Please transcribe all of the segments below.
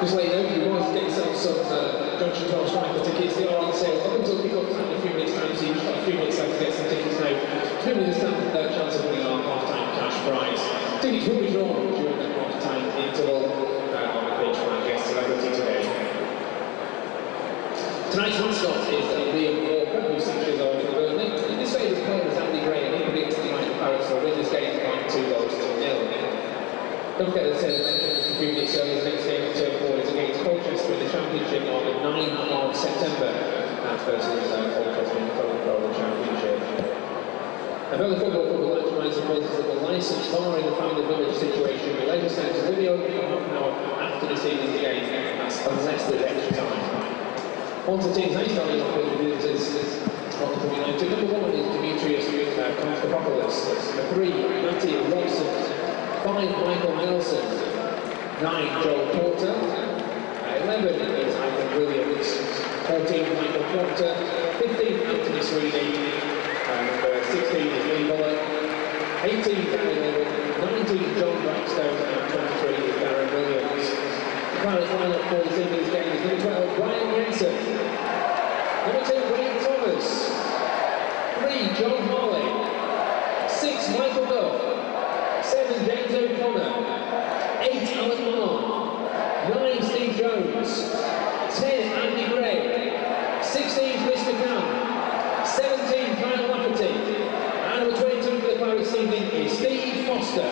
Just let you know, if you want to get yourself some Junction 12 striker tickets, they are on sale up until pick up time in a few minutes' time, so you've got a few minutes left to get some tickets now. It's really the standard chance of winning our half-time cash prize. Tickets will be drawn during the half-time interval on the pitch for our guest celebrity today. Tonight's mascot is Liam Walker, who's 6 years old for Burnley. In this favourite player is Andy Gray, and he predicts tonight the Pirates will win this game by 2 goals to 0. Don't forget that the previous earlier next game at Turf Moor is against Colchester in the Championship on the 9th of September. That versus Colchester in the Coca-Cola Championship. Another football club would like to remind supporters that the licence bar in the Family Village situation will later stand to be open for half an hour after this evening's game. That's unless there's extra time. On to teams they started off with the visitors Hartlepool United. Number 1 is Demetrius Konstantopoulos. Number 3, Matty Robson. 5, Michael Nelson. 9, Joel Porter. 11 is Ivan Williams. 14, Michael Proctor. 15, Anthony Sweeney. Number 16 is Lee Bullock. 18, Gary Levin. 19, John Blackstone. And 23 is Darren Williams. The Pirates lineup for this evening's game is number 12, Brian Jensen. Number 2, Wayne Thomas. 3, John Harley. 6, Michael Duff. 7, James O'Connor. 8, Alan Marr. 9, Steve Jones. 10, Andy Gray. 16, Chris McCann. 17, Kyle Lafferty. And number 22 for the Pirates this evening is Steve Foster.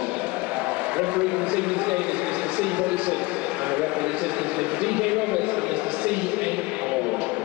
Referee for this evening's game is Mr. C. Boyson. And the referee assistant is Mr. DJ Roberts and Mr. C. N. Howard.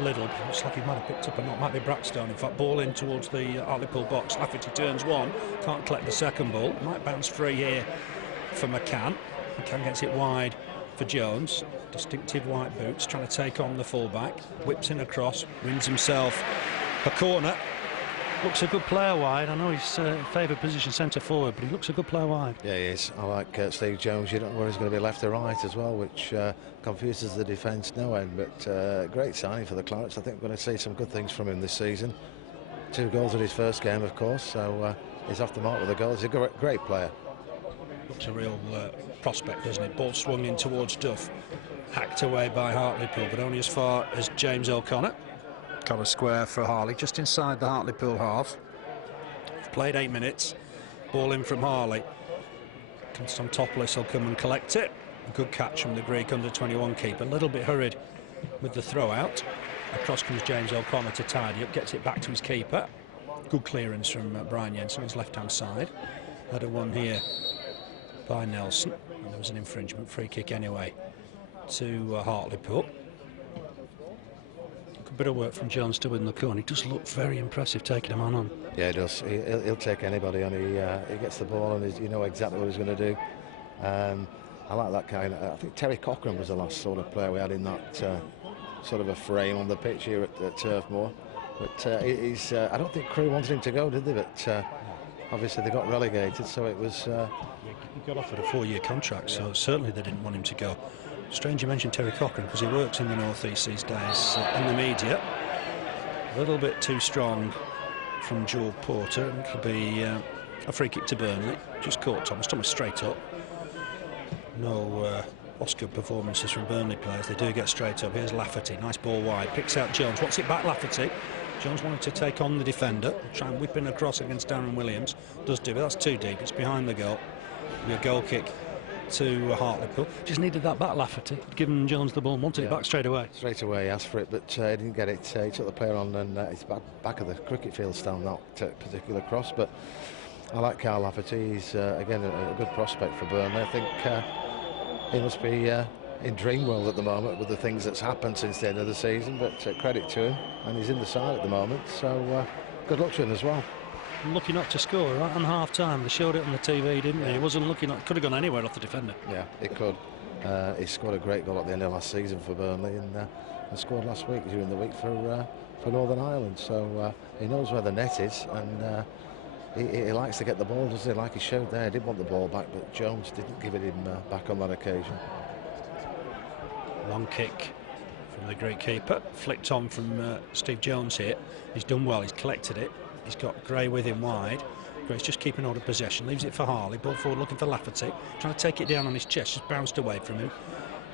Little, looks like he might have picked up a knock, might be Brackstone. In fact, ball in towards the Hartlepool box. Lafferty turns one, can't collect the second ball. Might bounce free here for McCann. McCann gets it wide for Jones. Distinctive white boots, trying to take on the fullback. Whips in across, wins himself a corner. Looks a good player wide. I know he's in favour position centre forward, but he looks a good player wide. Yeah, he is. I like Steve Jones. You don't know where he's going to be, left or right as well, which confuses the defence no end. But great signing for the Clarets. I think we're going to see some good things from him this season. 2 goals in his first game, of course, so he's off the mark with the goals. He's a great player. Looks a real prospect, doesn't it? Ball swung in towards Duff. Hacked away by Hartlepool, but only as far as James O'Connor. Got a square for Harley, just inside the Hartlepool half. Played 8 minutes. Ball in from Harley. Tom Topless will come and collect it. A good catch from the Greek under-21 keeper. A little bit hurried with the throw out. Across comes James O'Connor to tidy up. Gets it back to his keeper. Good clearance from Brian Jensen on his left-hand side. Had a one here by Nelson. And there was an infringement. Free kick anyway to Hartlepool. Bit of work from Jones to win the corner. He does look very impressive taking a man on. Yeah, he does. He'll take anybody on. He gets the ball and you know exactly what he's going to do. I like that kind of. I think Terry Cochran was the last sort of player we had in that sort of a frame on the pitch here at Turf Moor. But he's. I don't think Crewe wanted him to go, did they? But obviously they got relegated, so it was. He got offered a 4-year contract, so certainly they didn't want him to go. Strange you mentioned Terry Cochran, because he works in the North East these days in the media. A little bit too strong from Joel Porter, and it'll be a free kick to Burnley. Just caught Thomas straight up. No Oscar performances from Burnley players. They do get straight up. Here's Lafferty, nice ball wide, picks out Jones, wants it back Lafferty. Jones wanted to take on the defender, try and whip in across against Darren Williams. Does do, but that's too deep, it's behind the goal. It'll be a goal kick to Hartlepool. Just needed that back, Lafferty. Given Jones the ball, wanted it back straight away. Straight away, he asked for it, but he didn't get it. He took the player on, and it's back of the cricket field stand, that particular cross. But I like Carl Lafferty. He's, again, a good prospect for Burnley. I think he must be in dream world at the moment with the things that's happened since the end of the season, but credit to him, and he's in the side at the moment, so good luck to him as well. Lucky not to score right on half-time. They showed it on the TV, didn't they? He wasn't lucky not, could have gone anywhere off the defender. Yeah, it could. He scored a great goal at the end of last season for Burnley, and scored last week during the week for Northern Ireland, so he knows where the net is, and he likes to get the ball, doesn't he? Like he showed there, he did want the ball back, but Jones didn't give it him back on that occasion. Long kick from the Greek keeper, flicked on from Steve Jones here. He's done well, he's collected it. He's got Gray with him wide. Gray's just keeping hold of possession, leaves it for Harley, ball forward looking for Lafferty, trying to take it down on his chest, just bounced away from him,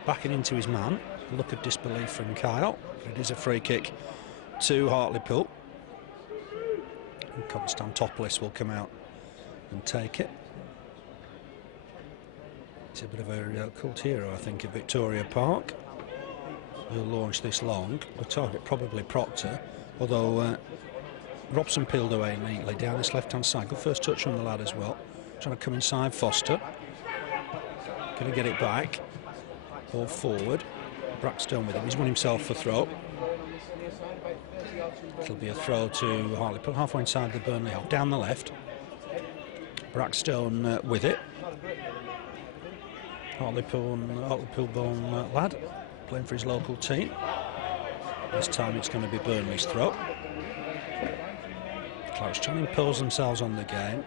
backing into his man. A look of disbelief from Kyle, but it is a free kick to Hartlepool. And Constantopoulos will come out and take it. He's a bit of a cult hero, I think, at Victoria Park. He'll launch this long. The target probably Proctor, although Robson peeled away neatly down this left-hand side. Good first touch from the lad as well. Trying to come inside Foster. Going to get it back. Ball forward. Braxton with him. He's won himself for throw. It'll be a throw to Hartlepool, halfway inside the Burnley half. Down the left. Braxton with it. Hartlepool-born lad, playing for his local team. This time it's going to be Burnley's throw. Clark's trying to impose themselves on the game.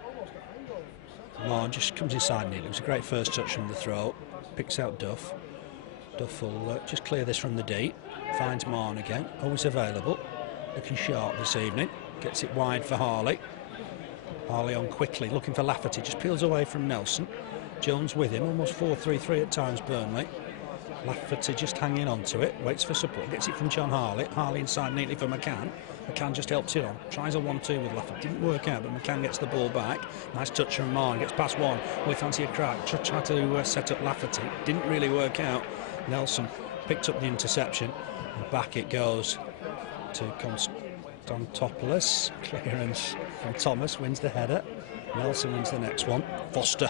Marn just comes inside neatly. It was a great first touch from the throw. Picks out Duff. Duff will just clear this from the D. Finds Marn again, always available. Looking sharp this evening. Gets it wide for Harley. Harley on quickly, looking for Lafferty. Just peels away from Nelson. Jones with him, almost 4-3-3 at times, Burnley. Lafferty just hanging on to it, waits for support, gets it from John Harley. Harley inside neatly for McCann. McCann just helps it on, tries a 1-2 with Lafferty. Didn't work out, but McCann gets the ball back. Nice touch from Marn, gets past one. We fancy a crack, try to set up Lafferty. Didn't really work out. Nelson picked up the interception, and back it goes to Constantopoulos. Clearance from Thomas, wins the header. Nelson wins the next one. Foster.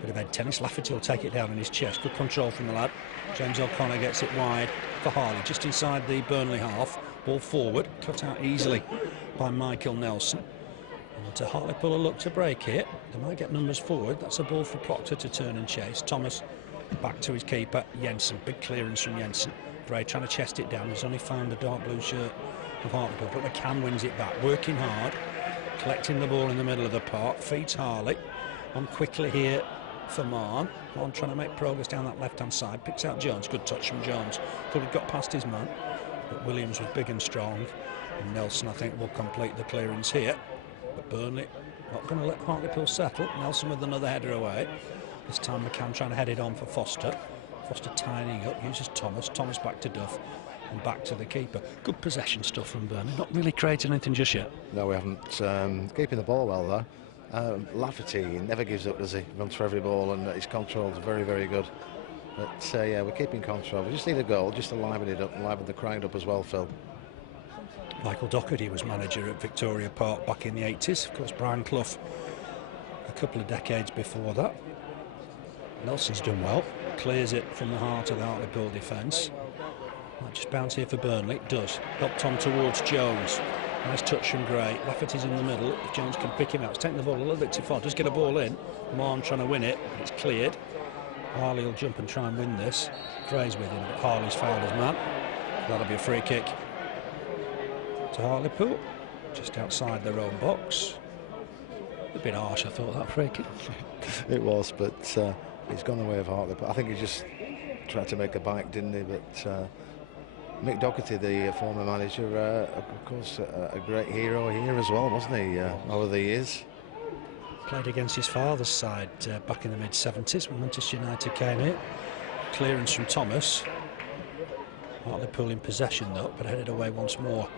Bit of head tennis. Lafferty will take it down in his chest. Good control from the lad. James O'Connor gets it wide for Harley, just inside the Burnley half. Ball forward, cut out easily by Michael Nelson. And Hartlepool will look to break here. They might get numbers forward. That's a ball for Proctor to turn and chase. Thomas back to his keeper, Jensen. Big clearance from Jensen. Gray trying to chest it down. He's only found the dark blue shirt of Hartlepool, but McCann wins it back. Working hard, collecting the ball in the middle of the park. Feeds Harley. On quickly here for Marn. Marn trying to make progress down that left-hand side. Picks out Jones. Good touch from Jones. Thought he'd got past his man, but Williams was big and strong. And Nelson, I think, will complete the clearance here. But Burnley not going to let Hartlepool settle. Nelson with another header away. This time McCann trying to head it on for Foster. Foster tidying up, uses Thomas. Thomas back to Duff. And back to the keeper. Good possession stuff from Burnley. Not really creating anything just yet. No, we haven't. Keeping the ball well, though. Lafferty never gives up, does he? Runs for every ball, and his control is very, very good. But yeah, we're keeping control. We just need a goal, just to liven it up, and liven the crowd up as well, Phil. Michael Doherty was manager at Victoria Park back in the 80s. Of course, Brian Clough a couple of decades before that. Nelson's done well. Clears it from the heart of the Hartlepool defence. Might just bounce here for Burnley. It does. Helped on towards Jones. Nice touch from Gray. Lafferty's in the middle. If Jones can pick him out, he's taking the ball a little bit too far. Does get a ball in. Marn trying to win it, but it's cleared. Harley will jump and try and win this. Gray's with him, but Harley's fouled his man. That'll be a free kick to Hartlepool, just outside their own box. A bit harsh, I thought, that free kick. It was, but it's gone away of Hartlepool. I think he just tried to make a bike, didn't he? But Mick Doherty, the former manager, of course, a great hero here as well, wasn't he, over the years? Played against his father's side back in the mid-70s when Manchester United came here. Clearance from Thomas. Hartlepool in possession though, but headed away once more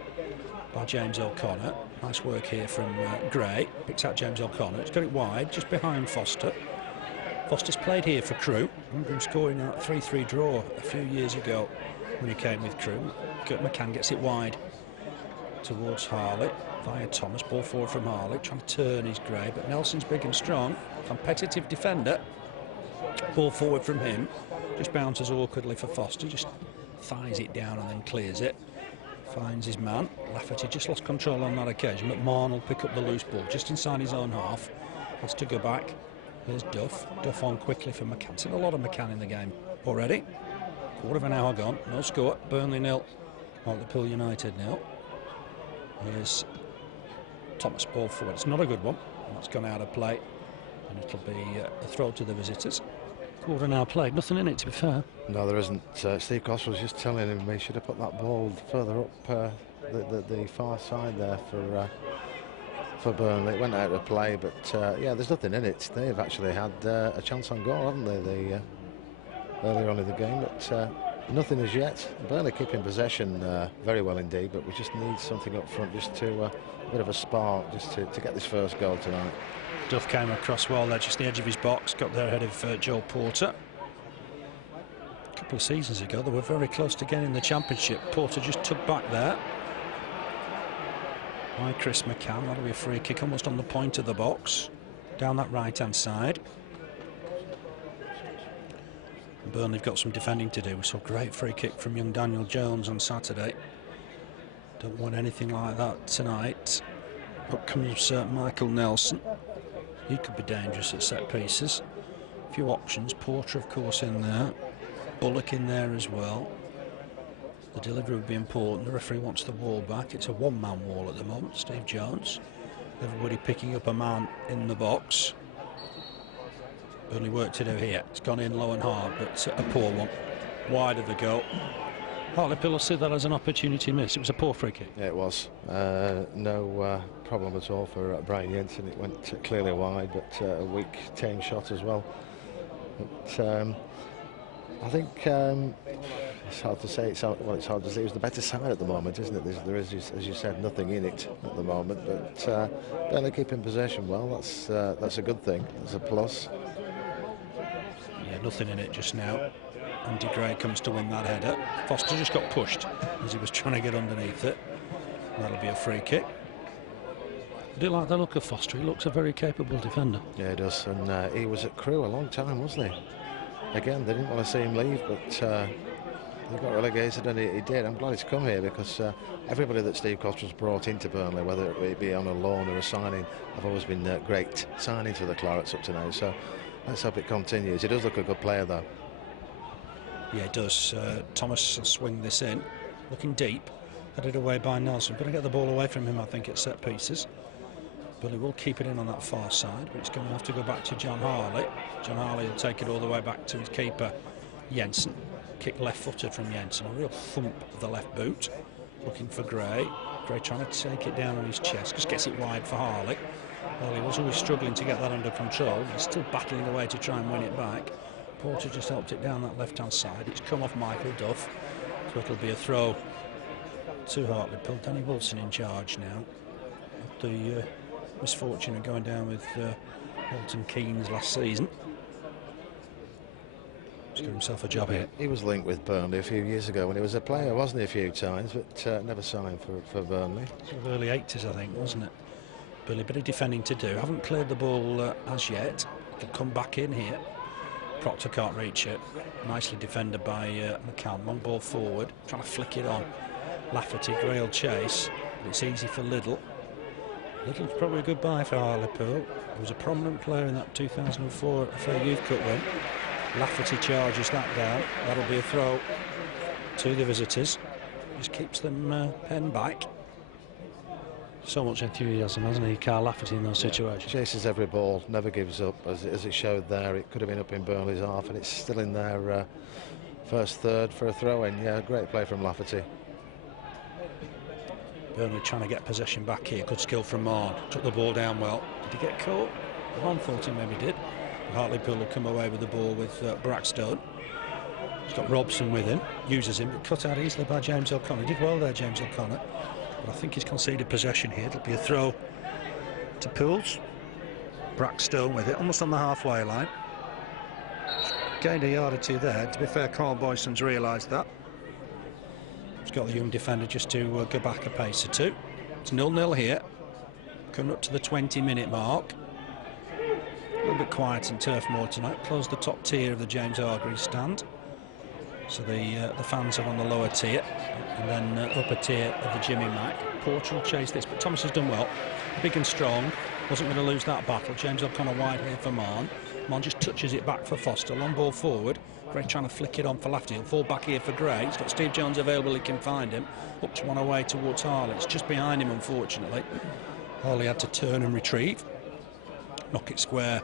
by James O'Connor. Nice work here from Gray. Picks out James O'Connor. It's got it wide, just behind Foster. Foster's played here for Crewe. I remember him scoring a 3-3 draw a few years ago when he came with Crewe. Kurt McCann gets it wide towards Harley via Thomas. Ball forward from Harley, trying to turn his Gray, but Nelson's big and strong. Competitive defender. Ball forward from him. Just bounces awkwardly for Foster. Just thighs it down and then clears it. Finds his man. Lafferty just lost control on that occasion. McMahon will pick up the loose ball just inside his own half. Has to go back. There's Duff. Duff on quickly for McCann. Seen a lot of McCann in the game already. Quarter of an hour gone. No score. Burnley 0. Hartlepool United 0. Here's Thomas. Ball forward. It's not a good one. That's gone out of play. And it'll be a throw to the visitors. Quarter now played. Nothing in it, to be fair. No, there isn't. Steve Coster was just telling him he should have put that ball further up the far side there for Burnley. It went out of play, but yeah, there's nothing in it. They've actually had a chance on goal, haven't they? Earlier on in the game, but nothing as yet. Burnley keeping possession very well indeed, but we just need something up front, just to a bit of a spark, just to get this first goal tonight. Duff came across well there, just the edge of his box, got there ahead of Joel Porter. A couple of seasons ago, they were very close to getting the championship. Porter just took back there. By Chris McCann, that'll be a free kick almost on the point of the box, down that right-hand side. And Burnley have got some defending to do. We saw a great free kick from young Daniel Jones on Saturday. Don't want anything like that tonight. Up comes Michael Nelson. He could be dangerous at set pieces. A few options. Porter, of course, in there. Bullock in there as well. The delivery would be important. The referee wants the ball back. It's a one-man wall at the moment. Steve Jones. Everybody picking up a man in the box. Only work to do here. It's gone in low and hard, but a poor one. Wide of the goal. Hartlepool will see that as an opportunity miss. It was a poor free kick. Yeah, it was. No problem at all for Brian Jensen. It went clearly wide, but a weak tame shot as well. But I think it's hard to say. It's hard to say. It was the better side at the moment, isn't it? There is, as you said, nothing in it at the moment. But Burnley keeping possession well. That's a good thing. That's a plus. Yeah, nothing in it just now. Andy Gray comes to win that header. Foster just got pushed as he was trying to get underneath it. That'll be a free kick. I do like the look of Foster. He looks a very capable defender. Yeah, he does. And he was at Crewe a long time, wasn't he? Again, they didn't want to see him leave, but they got relegated, and he did. I'm glad he's come here, because everybody that Steve Coster's brought into Burnley, whether it be on a loan or a signing, have always been great signings for the Clarets up to now. So let's hope it continues. He does look a good player, though. Yeah, it does. Thomas will swing this in, looking deep, headed away by Nelson. Going to get the ball away from him, I think, at set pieces. But he will keep it in on that far side, but it's going to have to go back to John Harley. John Harley will take it all the way back to his keeper, Jensen. Kick left-footed from Jensen, a real thump of the left boot. Looking for Gray. Gray trying to take it down on his chest, just gets it wide for Harley. Harley was always struggling to get that under control. He's still battling away to try and win it back. Porter just helped it down that left-hand side. It's come off Michael Duff, so it'll be a throw to Hartlepool. Danny Wilson in charge now. The misfortune of going down with Walton Keynes last season. He's got himself a job here. He was linked with Burnley a few years ago when he was a player, wasn't he, a few times, but never signed for Burnley. Sort of early 80s, I think, wasn't it? Burnley, a bit of defending to do. Haven't cleared the ball as yet. They'll come back in here. Proctor can't reach it. Nicely defended by McCann. Long ball forward, trying to flick it on. Lafferty, Grail chase, but it's easy for Liddell. Liddell's probably a good buy for Hartlepool. He was a prominent player in that 2004 FA Youth Cup win. Lafferty charges that down. That'll be a throw to the visitors. Just keeps them penned back. So much enthusiasm, hasn't he, Carl Lafferty, in those situations? Chases every ball, never gives up, as it showed there. It could have been up in Burnley's half, and it's still in their first third for a throw-in. Yeah, great play from Lafferty. Burnley trying to get possession back here. Good skill from Marn. Took the ball down well. Did he get caught? Marn thought he maybe did. Hartlepool will come away with the ball with Brackstone. He's got Robson with him. Uses him, but cut out easily by James O'Connor. Did well there, James O'Connor. But I think he's conceded possession here. It'll be a throw to Pools. Brackstone with it, almost on the halfway line. Gained a yard or two there. To be fair, Carl Boyson's realised that. He's got the young defender just to go back a pace or two. It's 0-0 here. Coming up to the 20-minute mark. A little bit quiet in Turf Moor tonight. Closed the top tier of the James Hargreaves stand. So the fans are on the lower tier. And then upper tier of the Jimmy Mack. Porter will chase this, but Thomas has done well. Big and strong. Wasn't going to lose that battle. James O'Connor wide here for Marn. Marn just touches it back for Foster. Long ball forward. Gray trying to flick it on for Lafferty. He'll fall back here for Gray. He's got Steve Jones available. He can find him. Hooks one away towards Harley. It's just behind him, unfortunately. Harley had to turn and retrieve. Knock it square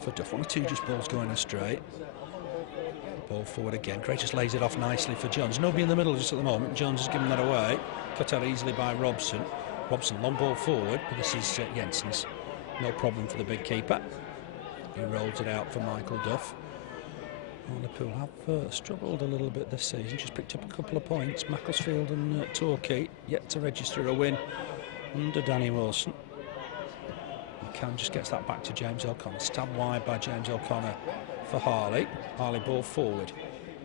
for Duff. 1 or 2 just balls going astray. Ball forward again. Gray just lays it off nicely for Jones. Nobody in the middle just at the moment. Jones has given that away. Cut out easily by Robson. Robson, long ball forward. But this is Jensen's. No problem for the big keeper. He rolls it out for Michael Duff. Hartlepool have struggled a little bit this season. Just picked up a couple of points. Macclesfield and Torquay yet to register a win under Danny Wilson. McCann just gets that back to James O'Connor. Stabbed wide by James O'Connor for Harley. Harley ball forward.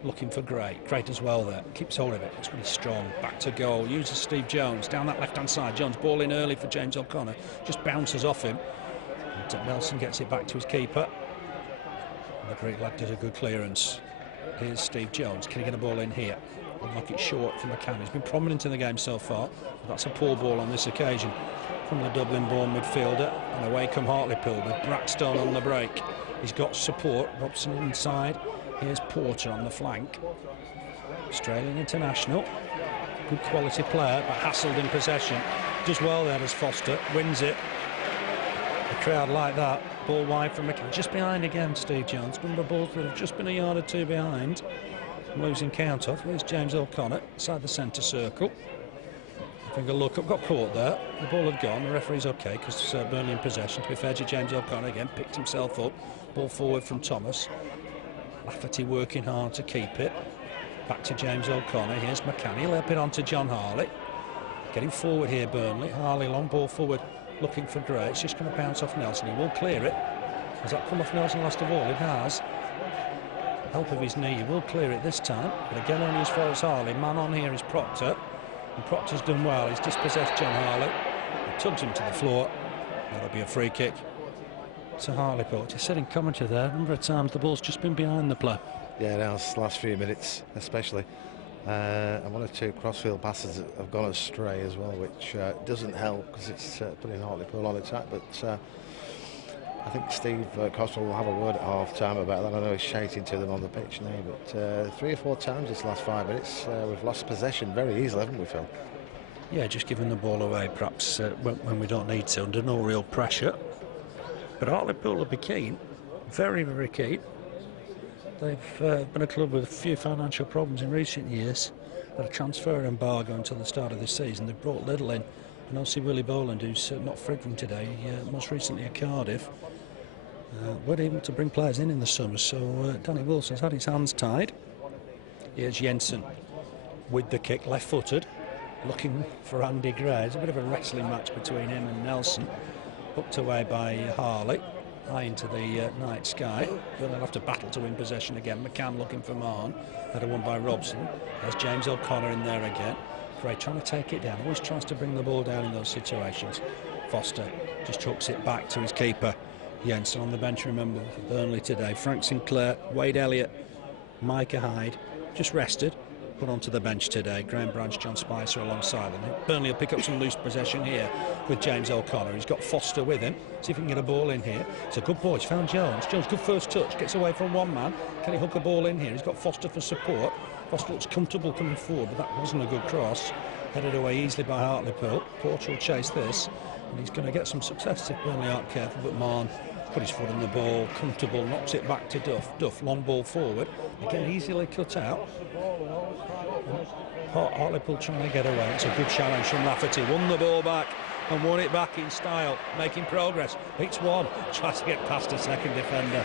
Looking for Gray. Gray does well there. Keeps hold of it. It's really strong. Back to goal. Uses Steve Jones. Down that left-hand side. Jones ball in early for James O'Connor. Just bounces off him. And Nelson gets it back to his keeper. And the Greek lad does a good clearance. Here's Steve Jones. Can he get a ball in here? Will knock it short for McCann. He's been prominent in the game so far. But that's a poor ball on this occasion from the Dublin-born midfielder. And away come Hartlepool with Brackstone on the break. He's got support. Robson inside. Here's Porter on the flank. Australian international. Good quality player, but hassled in possession. Does well there as Foster. Wins it. The crowd like that. Ball wide from McCann. Just behind again, Steve Jones. Number of balls that have just been a yard or two behind. Losing count off. Here's James O'Connor inside the centre circle. Having a look up. Got caught there. The ball had gone. The referee's OK because Burnley in possession. To be fair to James O'Connor again. Picked himself up. Ball forward from Thomas. Lafferty working hard to keep it. Back to James O'Connor. Here's McCann. He'll help it on to John Harley. Getting forward here, Burnley. Harley, long ball forward, looking for Gray. It's just going to bounce off Nelson. He will clear it. Has that come off Nelson last of all? It has. Help of his knee. He will clear it this time. But again, only as far as Harley. Man on here is Proctor. And Proctor's done well. He's dispossessed John Harley. He tugs him to the floor. That'll be a free kick to Hartlepool. Just sitting commentary there. A number of times the ball's just been behind the play. Yeah, now it's the last few minutes especially. And 1 or 2 crossfield passes have gone astray as well, which doesn't help because it's putting Hartlepool on attack. But I think Steve Costa will have a word at half-time about that. I know he's shouting to them on the pitch now, but 3 or 4 times this last 5 minutes we've lost possession very easily, haven't we, Phil? Yeah, just giving the ball away perhaps when we don't need to, under no real pressure. But Hartlepool will be keen, very, very keen. They've been a club with a few financial problems in recent years. Had a transfer embargo until the start of this season. They've brought little in. And also Willie Boland, who's not Fredring today, most recently at Cardiff. Weren't able to bring players in the summer, so Danny Wilson's had his hands tied. Here's Jensen with the kick, left-footed, looking for Andy Gray. It's a bit of a wrestling match between him and Nelson. Hooked away by Harley, high into the night sky. They'll have to battle to win possession again. McCann looking for Marn. Header won by Robson. There's James O'Connor in there again. Gray trying to take it down. Always tries to bring the ball down in those situations. Foster just hooks it back to his keeper. Jensen on the bench, remember, for Burnley today. Frank Sinclair, Wade Elliott, Micah Hyde, just rested. Put onto the bench today. Graham Branch, John Spicer alongside them. Burnley will pick up some loose possession here with James O'Connor. He's got Foster with him. See if he can get a ball in here. It's a good ball. He's found Jones. Jones, good first touch. Gets away from one man. Can he hook a ball in here? He's got Foster for support. Foster looks comfortable coming forward, but that wasn't a good cross. Headed away easily by Hartlepool. Porter will chase this, and he's going to get some success if Burnley aren't careful. But Marn put his foot on the ball, comfortable, knocks it back to Duff. Duff, long ball forward. Again, easily cut out. Hartlepool trying to get away. It's a good challenge from Lafferty. Won the ball back and won it back in style, making progress. Beats one, tries to get past a second defender,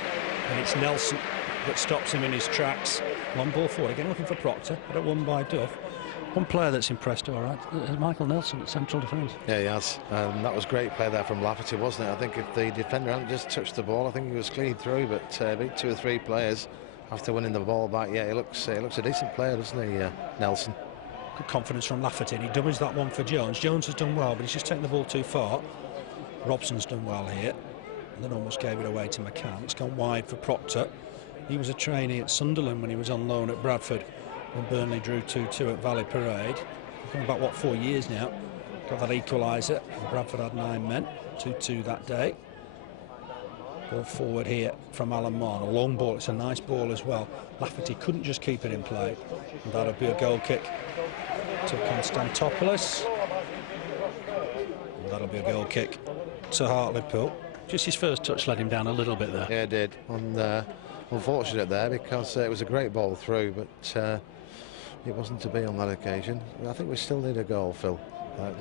and it's Nelson that stops him in his tracks. Long ball forward again, looking for Proctor, but it won by Duff. One player that's impressed, all right, is Michael Nelson at central defence. Yeah, he has. And that was great play there from Lafferty, wasn't it? I think if the defender hadn't just touched the ball, I think he was clean through, but beat 2 or 3 players after winning the ball back. Yeah, he looks a decent player, doesn't he, Nelson? Good confidence from Lafferty, and he doubles that one for Jones. Jones has done well, but he's just taken the ball too far. Robson's done well here, and then almost gave it away to McCann. It's gone wide for Proctor. He was a trainee at Sunderland when he was on loan at Bradford, when Burnley drew 2-2 at Valley Parade. Going back, what, 4 years now. Got that equaliser, and Bradford had 9 men. 2-2 that day. Ball forward here from Alan Marn. A long ball, it's a nice ball as well. Lafferty couldn't just keep it in play. And that'll be a goal kick to Konstantopoulos. And that'll be a goal kick to Hartlepool. Just his first touch let him down a little bit there. Yeah, it did. And unfortunate there, because it was a great ball through, but it wasn't to be on that occasion. I think we still need a goal, Phil.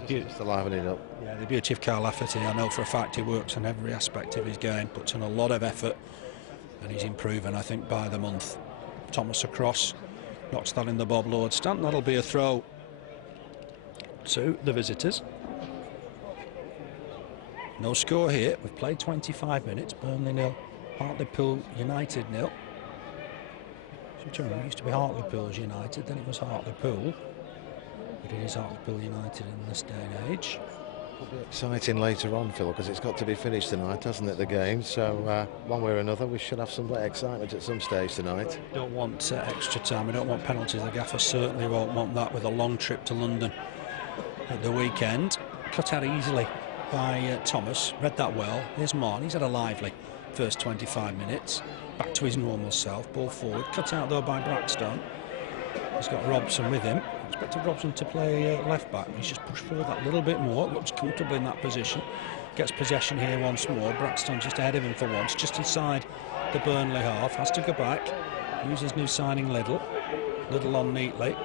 Just to liven it up. Yeah, the beauty of Carl Lafferty, I know for a fact he works on every aspect of his game, puts in a lot of effort, and he's improving, I think, by the month. Thomas across, knocks that in the Bob Lord stand. That'll be a throw to the visitors. No score here. We've played 25 minutes. Burnley 0, Hartlepool United 0. It used to be Hartlepool's United, then it was Hartlepool. But it is Hartlepool United in this day and age. It'll be exciting later on, Phil, because it's got to be finished tonight, hasn't it, the game? So one way or another, we should have some excitement at some stage tonight. Don't want extra time. We don't want penalties. The gaffer certainly won't want that with a long trip to London at the weekend. Cut out easily by Thomas. Read that well. Here's Marn. He's had a lively first 25 minutes. Back to his normal self. Ball forward. Cut out though by Braxton. He's got Robson with him. Expected Robson to play left back. He's just pushed forward that little bit more. Looks comfortable in that position. Gets possession here once more. Braxton just ahead of him for once. Just inside the Burnley half. Has to go back. Uses new signing Liddell. Liddell on neatly.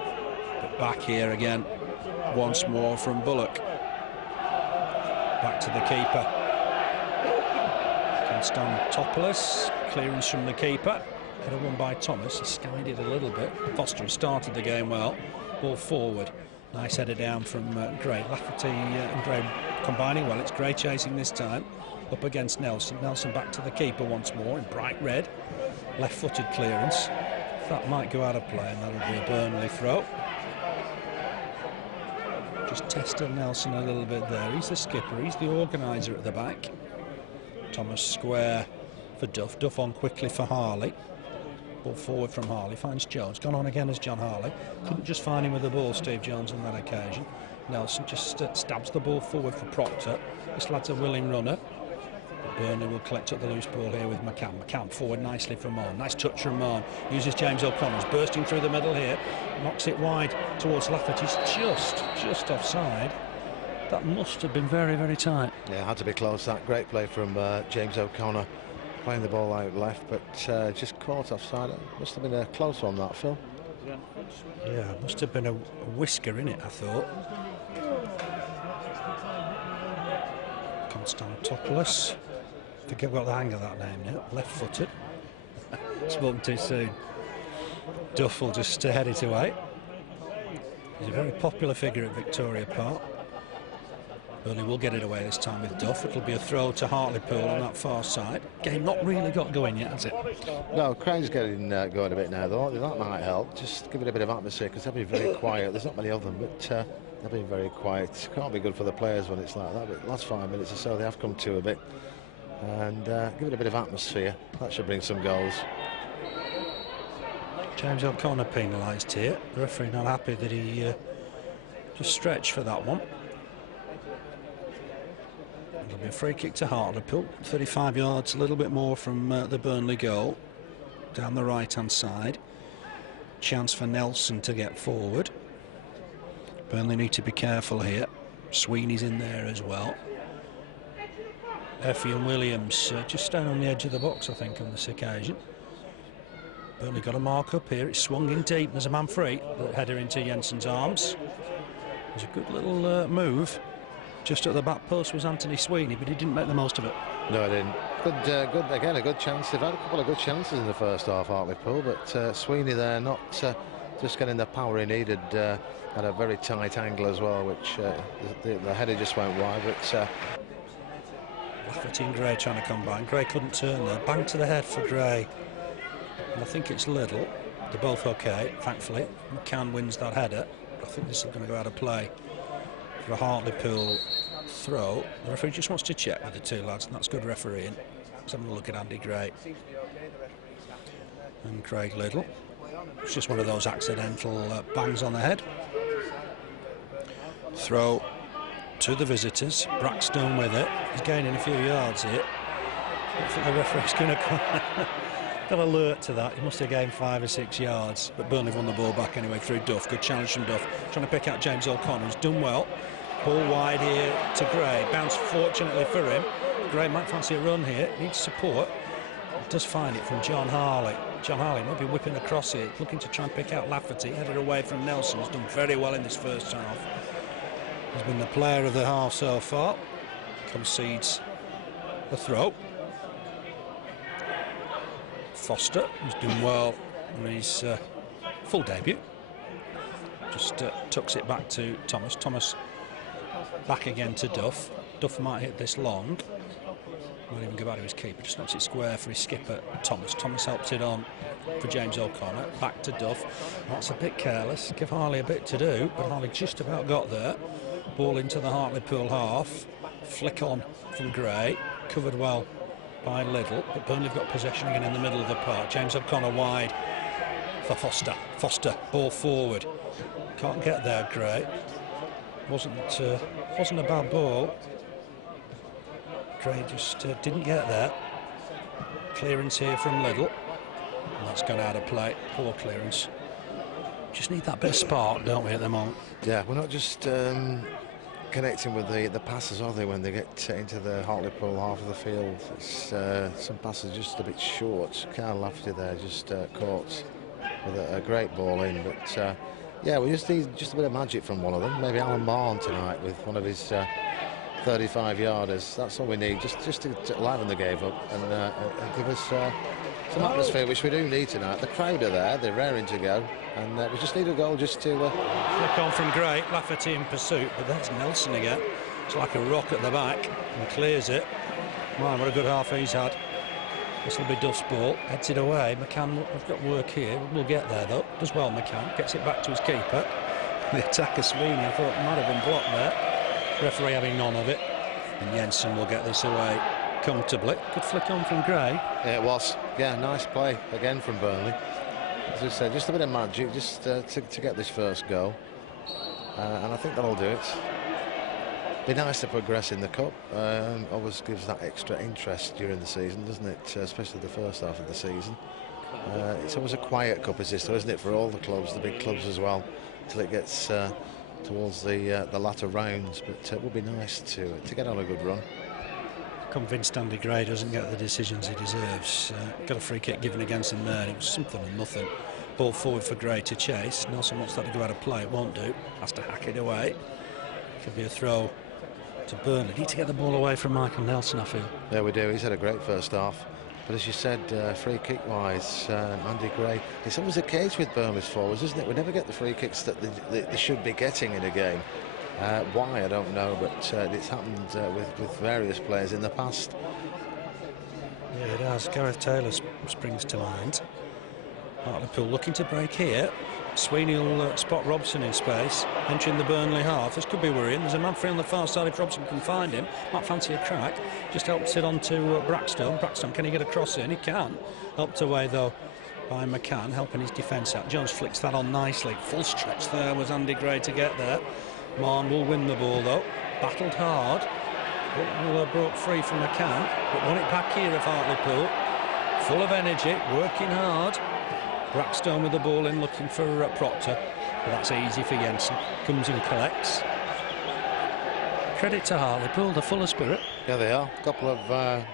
But back here again. Once more from Bullock. Back to the keeper. Konstantopoulos. Clearance from the keeper. Header won by Thomas. He skied it a little bit. Foster started the game well. Ball forward. Nice header down from Gray. Lafferty and Gray combining well. It's Gray chasing this time. Up against Nelson. Nelson back to the keeper once more in bright red. Left-footed clearance. That might go out of play, and that'll be a Burnley throw. Just tested Nelson a little bit there. He's the skipper. He's the organiser at the back. Thomas square for Duff. Duff on quickly for Harley. Ball forward from Harley, finds Jones. Gone on again as John Harley. Couldn't just find him with the ball, Steve Jones, on that occasion. Nelson just stabs the ball forward for Proctor. This lad's a willing runner. But Burnley will collect up the loose ball here with McCann. McCann forward nicely from Marn. Nice touch from Marn. Uses James O'Connor's bursting through the middle here. Knocks it wide towards Lafferty. He's just offside. That must have been very, very tight. Yeah, had to be close. That great play from James O'Connor. Playing the ball out left, but just caught offside. It must have been a close one, that, Phil. Yeah, must have been a whisker in it, I thought. Konstantopoulos. I think I've got the hang of that name now. Left-footed. Spoken too soon. Duff will just head it away. He's a very popular figure at Victoria Park. Burnley will get it away this time with Duff. It'll be a throw to Hartlepool on that far side. Game not really got going yet, has it? No, crowd's getting going a bit now, though. That might help. Just give it a bit of atmosphere, because they'll be very quiet. There's not many of them, but they'll be very quiet. Can't be good for the players when it's like that, but the last 5 minutes or so they have come to a bit. And give it a bit of atmosphere. That should bring some goals. James O'Connor penalised here. The referee not happy that he just stretched for that one. It'll be a free kick to Hartlepool. 35 yards, a little bit more from the Burnley goal. Down the right-hand side. Chance for Nelson to get forward. Burnley need to be careful here. Sweeney's in there as well. Effie and Williams just down on the edge of the box, I think, on this occasion. Burnley got a mark up here. It's swung in deep. There's a man free. The header into Jensen's arms. It was a good little move. Just at the back post was Anthony Sweeney, but he didn't make the most of it. No, he didn't. Good again, a good chance. They've had a couple of good chances in the first half, Hartlepool, but Sweeney there not just getting the power he needed at a very tight angle as well, which the header just went wide. But Lafferty and Gray trying to combine. Gray couldn't turn there. Bang to the head for Gray. And I think it's Little. They're both okay, thankfully. McCann wins that header. I think this is going to go out of play for a Hartlepool throw. The referee just wants to check with the two lads, and that's good refereeing. Let's have a look at Andy Gray and Craig Little. It's just one of those accidental bangs on the head. Throw to the visitors. Braxton with it. He's gaining a few yards here. I think the referee's going to got alert to that. He must have gained 5 or 6 yards, but Burnley won the ball back anyway through Duff. Good challenge from Duff, trying to pick out James O'Connor, who's done well. Ball wide here to Gray. Bounce fortunately for him. Gray might fancy a run here. Needs support. He does find it from John Harley. John Harley might be whipping across here, looking to try and pick out Lafferty. Headed away from Nelson. He's done very well in this first half. He's been the player of the half so far. Concedes the throw. Foster, who's doing well in his full debut, just tucks it back to Thomas. Thomas back again to Duff. Duff might hit this long. Won't even go back to his keeper. Just knocks it square for his skipper, Thomas. Thomas helps it on for James O'Connor. Back to Duff. That's a bit careless. Give Harley a bit to do, but Harley just about got there. Ball into the Hartlepool half. Flick on from Gray. Covered well by Little, but Burnley have got possession again in the middle of the park. James O'Connor wide for Foster. Foster, ball forward. Can't get there, Gray. Wasn't a bad ball. Gray just didn't get there. Clearance here from Little. And that's gone out of play. Poor clearance. Just need that bit of spark, don't we, at the moment? yeah, we're not just connecting with the passes, are they, when they get into the Hartlepool half of the field? It's, some passes just a bit short. Carl Lafferty there just caught with a great ball in, but yeah, we just need just a bit of magic from one of them. Maybe Alan Marn tonight with one of his 35-yarders. That's all we need, just to liven the game up and give us some atmosphere, which we do need tonight. The crowd are there, they're raring to go, and we just need a goal just to... Flick on from Gray, Lafferty in pursuit, but there's Nelson again. It's like a rock at the back and clears it. Man, what a good half he's had. This will be Duff's ball, heads it away. McCann, we've got work here. We'll get there though. Does well, McCann. Gets it back to his keeper. The attacker Sweeney, I thought might have been blocked there. Referee having none of it. And Jensen will get this away comfortably. Good flick on from Gray. Yeah, it was. Yeah, nice play again from Burnley. As I said, just a bit of magic just to get this first goal. And I think that'll do it. Be nice to progress in the cup. Always gives that extra interest during the season, doesn't it? Especially the first half of the season. It's always a quiet cup, isn't it, for all the clubs, the big clubs as well, till it gets towards the latter rounds. But it would be nice to get on a good run. Convinced Andy Gray doesn't get the decisions he deserves. Got a free kick given against him there, and it was something and nothing. Ball forward for Gray to chase. Nelson wants that to go out of play. It won't do. Has to hack it away. Could be a throw to Burnley. Need to get the ball away from Michael Nelson, I feel. Yeah, we do. He's had a great first half. But as you said, free kick wise, Andy Gray, it's always the case with Burnley's forwards, isn't it? We never get the free kicks that they should be getting in a game. Why, I don't know, but it's happened with various players in the past. Yeah, it has. Gareth Taylor springs to mind. Hartlepool looking to break here. Sweeney will spot Robson in space, entering the Burnley half. This could be worrying. There's a man free on the far side if Robson can find him. Might fancy a crack. Just helps it on to Braxton. Braxton, can he get a cross in? He can. Helped away, though, by McCann, helping his defence out. Jones flicks that on nicely. Full stretch there was Andy Gray to get there. Marn will win the ball, though. Battled hard. Broke free from McCann, but won it back here of Hartlepool. Full of energy, working hard. Braxton with the ball in, looking for Proctor. But that's easy for Jensen. Comes and collects. Credit to Hartlepool, they're full of spirit. Yeah, they are. A couple of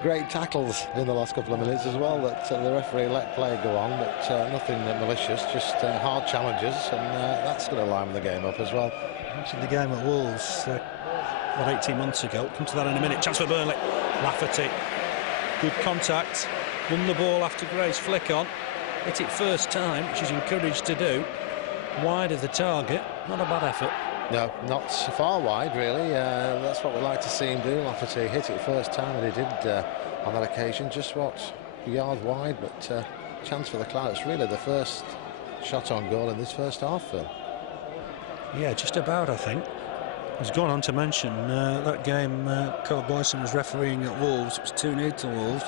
great tackles in the last couple of minutes as well that the referee let play go on, but nothing malicious, just hard challenges, and that's going to line the game up as well. Watching the game at Wolves, 18 months ago. Come to that in a minute. Chance for Burnley. Lafferty. Good contact. Won the ball after Gray's flick on. hit it first time, which he's encouraged to do. Wide of the target, not a bad effort. No, not so far wide, really. That's what we like to see him do. Lafferty hit it first time, and he did on that occasion. Just what, a yard wide, but chance for the Clouts. Really, the first shot on goal in this first half, Phil. Yeah, just about, I think. I was going on to mention that game Cole Boyson was refereeing at Wolves. It was 2-0 to Wolves.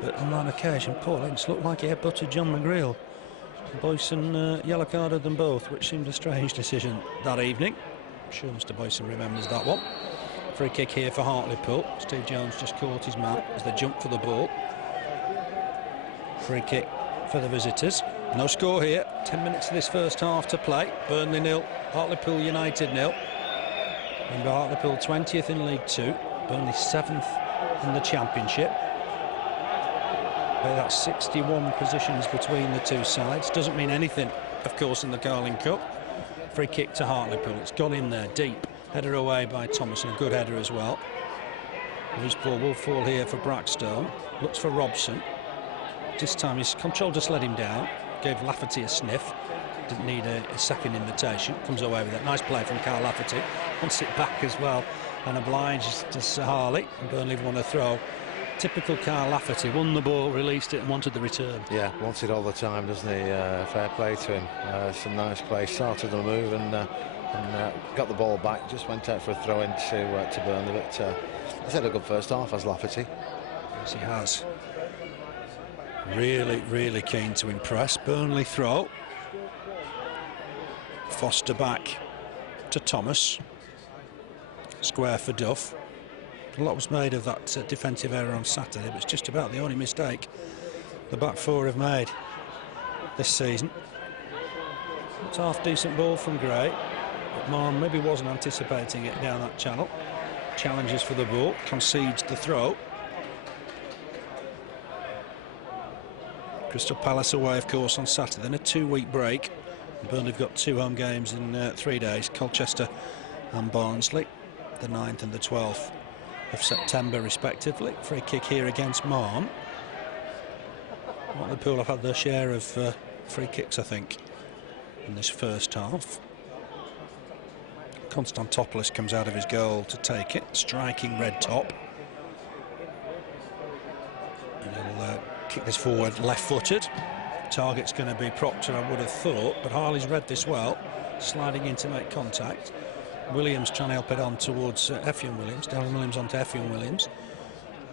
But on that occasion, Paul Ince looked like he had buttered John McGreal. Boyson yellow carded them both, which seemed a strange decision that evening. I'm sure Mr. Boyson remembers that one. Free kick here for Hartlepool. Steve Jones just caught his man as they jumped for the ball. Free kick for the visitors. No score here. 10 minutes of this first half to play. Burnley 0, Hartlepool United 0. Remember, Hartlepool 20th in League 2, Burnley 7th in the Championship. That's 61 positions between the two sides. Doesn't mean anything, of course, in the Carling Cup. Free kick to Hartlepool. It's gone in there deep. Header away by Thomas, and a good header as well. His ball will fall here for Brackstone. Looks for Robson. This time his control just let him down. Gave Lafferty a sniff. Didn't need a second invitation. Comes away with that. Nice play from Carl Lafferty. Wants it back as well and obliges to Sir Harley. And Burnley won a throw. Typical Carl Lafferty. Won the ball, released it and wanted the return. Yeah, wants it all the time, doesn't he? Fair play to him. Some nice play. Started the move and got the ball back. Just went out for a throw in to Burnley. But he's had a good first half, as Lafferty. Yes, he has. Really, really keen to impress. Burnley throw. Foster back to Thomas. Square for Duff. A lot was made of that defensive error on Saturday, but it's just about the only mistake the back four have made this season. It's half decent ball from Gray, but Marn maybe wasn't anticipating it down that channel. Challenges for the ball, concedes the throw. Crystal Palace away, of course, on Saturday. Then a 2-week break. Burnley have got 2 home games in 3 days. Colchester and Barnsley, the 9th and the 12th of September, respectively. Free kick here against Marn. Hartlepool have had their share of free kicks, I think, in this first half. Konstantopoulos comes out of his goal to take it. Striking red top. And he'll kick this forward left-footed. Target's going to be Proctor, I would have thought, but Harley's read this well, sliding in to make contact. Williams trying to help it on towards Effiong Williams. Darren Williams onto Effiong Williams.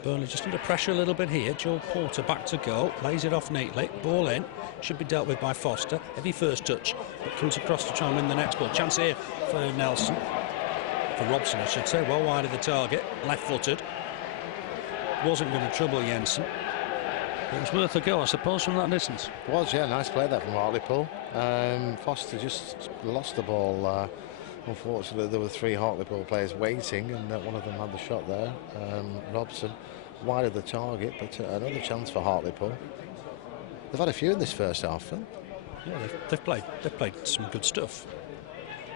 Burnley just under pressure a little bit here. Joel Porter back to goal, lays it off neatly. Ball in, should be dealt with by Foster. Heavy first touch, but comes across to try and win the next ball. Chance here for Nelson, for Robson, I should say. Well wide of the target, left-footed. Wasn't going to trouble Jensen. It was worth a go, I suppose, from that distance. It was, yeah. Nice play there from Hartlepool. Foster just lost the ball. Unfortunately, there were 3 Hartlepool players waiting, and one of them had the shot there. Robson, wide of the target, but another chance for Hartlepool. They've had a few in this first half, Phil. Yeah, they've played some good stuff.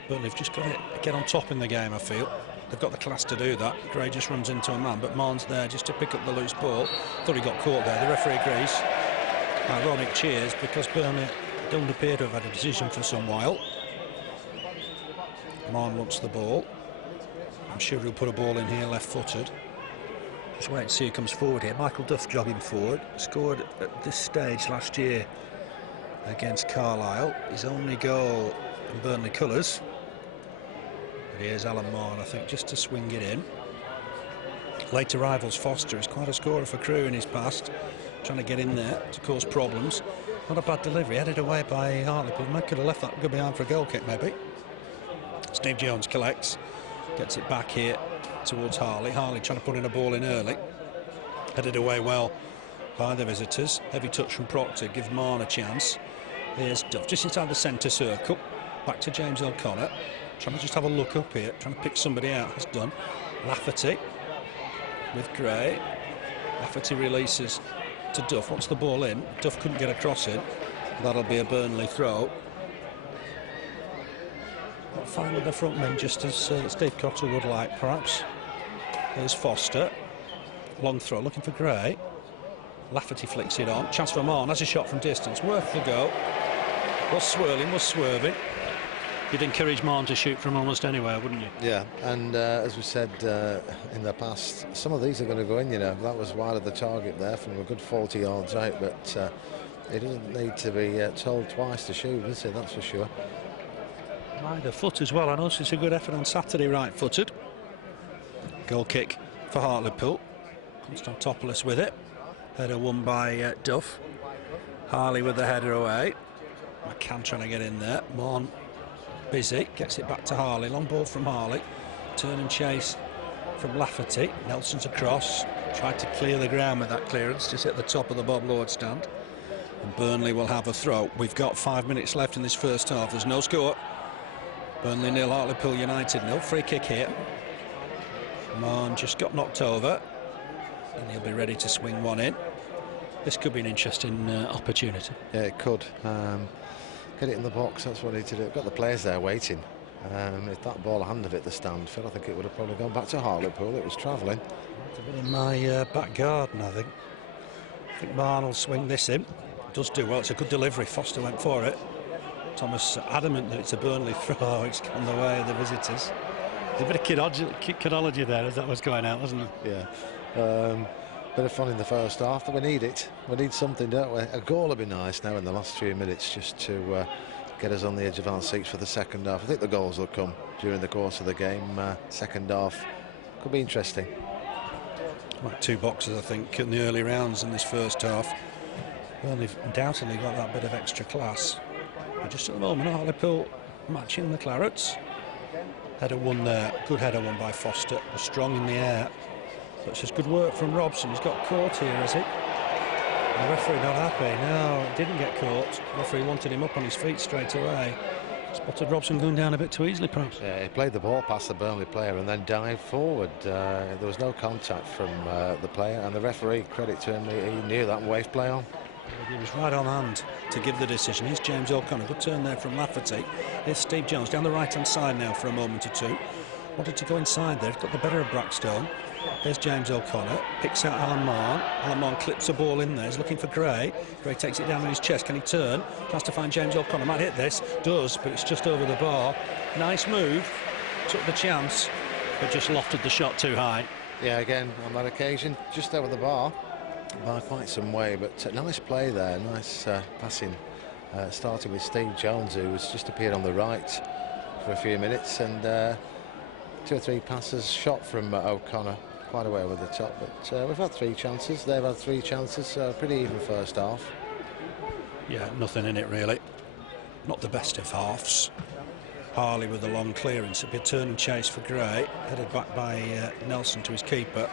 But they've just got to get on top in the game, I feel. They've got the class to do that. Gray just runs into a man, but Marn's there just to pick up the loose ball. Thought he got caught there. The referee agrees. Ironic cheers, because Burnley don't appear to have had a decision for some while. Marn wants the ball. I'm sure he'll put a ball in here left-footed. Just wait and see who comes forward here. Michael Duff jogging forward. Scored at this stage last year against Carlisle. His only goal in Burnley colours. But here's Alan Marn, I think, just to swing it in. Late arrivals Foster is quite a scorer for Crewe in his past. Trying to get in there to cause problems. Not a bad delivery. Headed away by Hartlepool. Might could have left that good behind for a goal kick, maybe. Steve Jones collects, gets it back here towards Harley. Harley trying to put in a ball in early. Headed away well by the visitors. Heavy touch from Proctor, gives Marn a chance. Here's Duff, just inside the centre circle. Back to James O'Connor. Trying to just have a look up here, trying to pick somebody out. Has done. Lafferty with Gray. Lafferty releases to Duff. Wants the ball in. Duff couldn't get across it. That'll be a Burnley throw. Finding the front men just as Steve Cotter would like, perhaps. There's Foster. Long throw, looking for Gray. Lafferty flicks it on. Chance for Marn, has a shot from distance. Worth the go. Was swirling, was swerving. You'd encourage Marn to shoot from almost anywhere, wouldn't you? Yeah, and as we said in the past, some of these are going to go in, you know. That was wide of the target there from a good 40 yards out, but he doesn't need to be told twice to shoot, does he? That's for sure. Either foot as well. I noticed it's a good effort on Saturday, right-footed. Goal kick for Hartlepool. Konstantopoulos with it. Header won by Duff. Harley with the header away. McCann trying to get in there. Marn busy, gets it back to Harley. Long ball from Harley. Turn and chase from Lafferty. Nelson's across. Tried to clear the ground with that clearance, just at the top of the Bob Lord stand. And Burnley will have a throw. We've got 5 minutes left in this first half. There's no score. Burnley 0, Hartlepool United 0. Free kick here. Marn just got knocked over. And he'll be ready to swing one in. This could be an interesting opportunity. Yeah, it could. Get it in the box, that's what he need to do. Got the players there waiting. If that ball handed it the stand, Phil, I think it would have probably gone back to Hartlepool. It was travelling. It's a bit in my back garden, I think. I think Marn will swing this in. Does do well. It's a good delivery. Foster went for it. Thomas adamant that it's a Burnley throw. It's gone the way of the visitors. There's a bit of kidology there as that was going out, wasn't it? Yeah. Bit of fun in the first half, but we need it. We need something, don't we? A goal would be nice now in the last few minutes, just to get us on the edge of our seats for the second half. I think the goals will come during the course of the game. Second half could be interesting. Like 2 boxes, I think, in the early rounds in this first half. Burnley undoubtedly got that bit of extra class. But just at the moment, Hartlepool matching the Clarets. Header one there. Good header one by Foster. Was strong in the air. But it's just good work from Robson. He's got caught here, has he? The referee not happy. No, didn't get caught. The referee wanted him up on his feet straight away. Spotted Robson going down a bit too easily, perhaps. Yeah, he played the ball past the Burnley player and then dived forward. There was no contact from the player, and the referee, credit to him, he knew that and waved play on. He was right on hand to give the decision. Here's James O'Connor. Good turn there from Lafferty. Here's Steve Jones down the right-hand side now for a moment or two. Wanted to go inside there. He's got the better of Brackstone. Here's James O'Connor, picks out Alan Marn. Alan Marn clips a ball in there. He's looking for Gray. Gray takes it down on his chest. Can he turn? Tries to find James O'Connor. Might hit this. Does, but it's just over the bar. Nice move. Took the chance, but just lofted the shot too high. Yeah, again, on that occasion, just over the bar by quite some way. But nice play there. Nice passing. Starting with Steve Jones, who was just appeared on the right for a few minutes. And 2 or 3 passes shot from O'Connor. Quite away with the top, but we've had 3 chances. They've had 3 chances, so pretty even first half. Yeah, nothing in it really. Not the best of halves. Harley with a long clearance. It'd be a turn and chase for Gray. Headed back by Nelson to his keeper.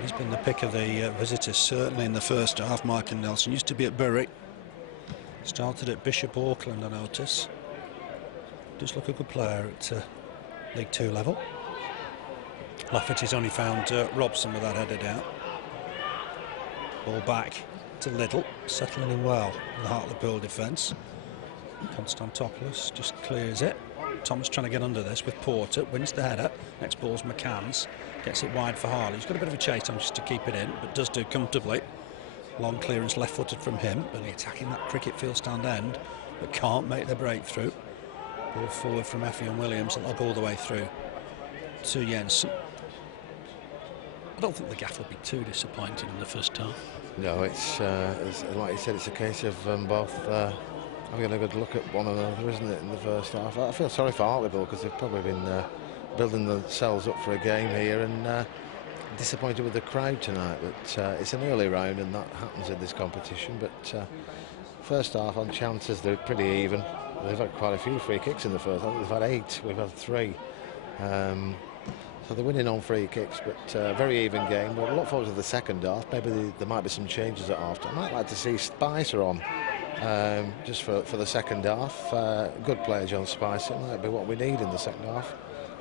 He's been the pick of the visitors, certainly in the first half. Michael Nelson used to be at Bury. Started at Bishop Auckland, I notice. Does look a good player at League 2 level. Lafferty's only found Robson with that header down. Ball back to Little, settling in well in the Hartlepool defence. Konstantopoulos just clears it. Thomas trying to get under this with Porter, wins the header. Next ball's McCann's, gets it wide for Harley. He's got a bit of a chase on just to keep it in, but does do comfortably. Long clearance left-footed from him, but attacking that cricket field stand end, but can't make the breakthrough. Ball forward from Effie and Williams, and they'll go all the way through to Jensen. I don't think the gaff will be too disappointed in the first half. No, it's like you said, it's a case of both having a good look at one another, isn't it, in the first half. I feel sorry for Hartlepool because they've probably been building themselves up for a game here and disappointed with the crowd tonight. But it's an early round and that happens in this competition. But first half on chances, they're pretty even. They've had quite a few free kicks in the first half. They've had 8, we've had 3. So they're winning on free kicks, but very even game. We'll look forward to the second half. Maybe there might be some changes at half time. I might like to see Spicer on just for the second half. Good player, John Spicer. Might be what we need in the second half.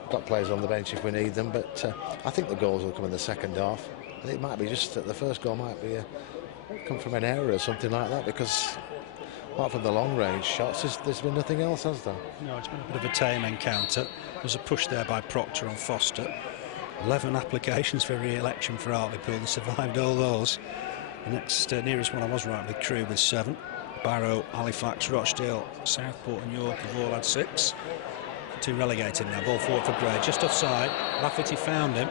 Got players on the bench if we need them, but I think the goals will come in the second half. I think it might be just that the first goal might be come from an error or something like that, because apart from the long-range shots, there's been nothing else, has there? No, it's been a bit of a tame encounter. There's a push there by Proctor on Foster. 11 applications for re-election for Hartlepool. They survived all those. The next nearest one I was right with Crewe with 7. Barrow, Halifax, Rochdale, Southport and York have all had 6. 2 relegated now. Ball forward for Gray, just offside. Lafferty found him.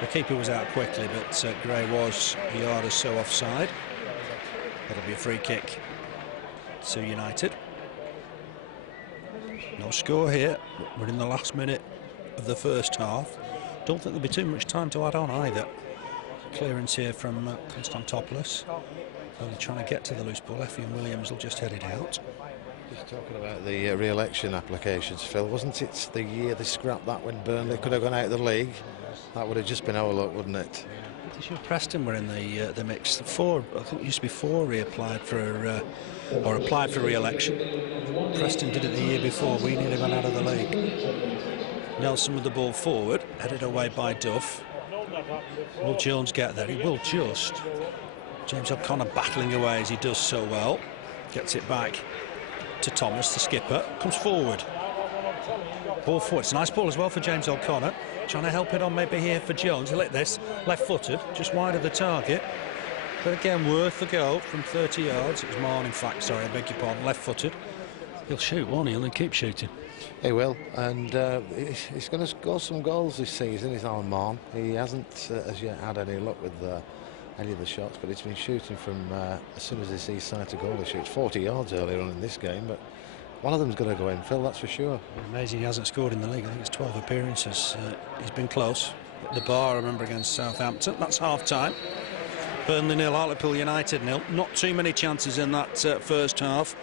The keeper was out quickly, but Gray was a yard or so offside. That'll be a free kick to United. No score here. We're in the last minute of the first half. Don't think there'll be too much time to add on either. Clearance here from Konstantopoulos. Only trying to get to the loose ball. Effie and Williams will just head it out. Just talking about the re-election applications, Phil, wasn't it the year they scrapped that when Burnley could have gone out of the league? That would have just been our luck, wouldn't it? Preston were in the mix. 4, I think it used to be 4 reapplied for or applied for re-election. Preston did it the year before. We nearly went out of the league. Nelson with the ball forward, headed away by Duff. Will Jones get there? He will just. James O'Connor battling away as he does so well. Gets it back to Thomas, the skipper. Comes forward. Ball forward. It's a nice ball as well for James O'Connor. Trying to help it on maybe here for Jones. He'll hit this. Left-footed, just wide of the target. But again, worth the goal from 30 yards. It was Marn, in fact, sorry, I beg your pardon. Left-footed. He'll shoot, won't he? He'll keep shooting. He will, and he's going to score some goals this season, is Alan Marn. He hasn't as yet had any luck with any of the shots, but he's been shooting from as soon as he sees sight of goal. He shoots 40 yards earlier on in this game, but one of them's going to go in, Phil, that's for sure. Amazing he hasn't scored in the league. I think it's 12 appearances. He's been close. The bar, I remember, against Southampton. That's half-time. Burnley 0, Hartlepool United 0. Not too many chances in that first half.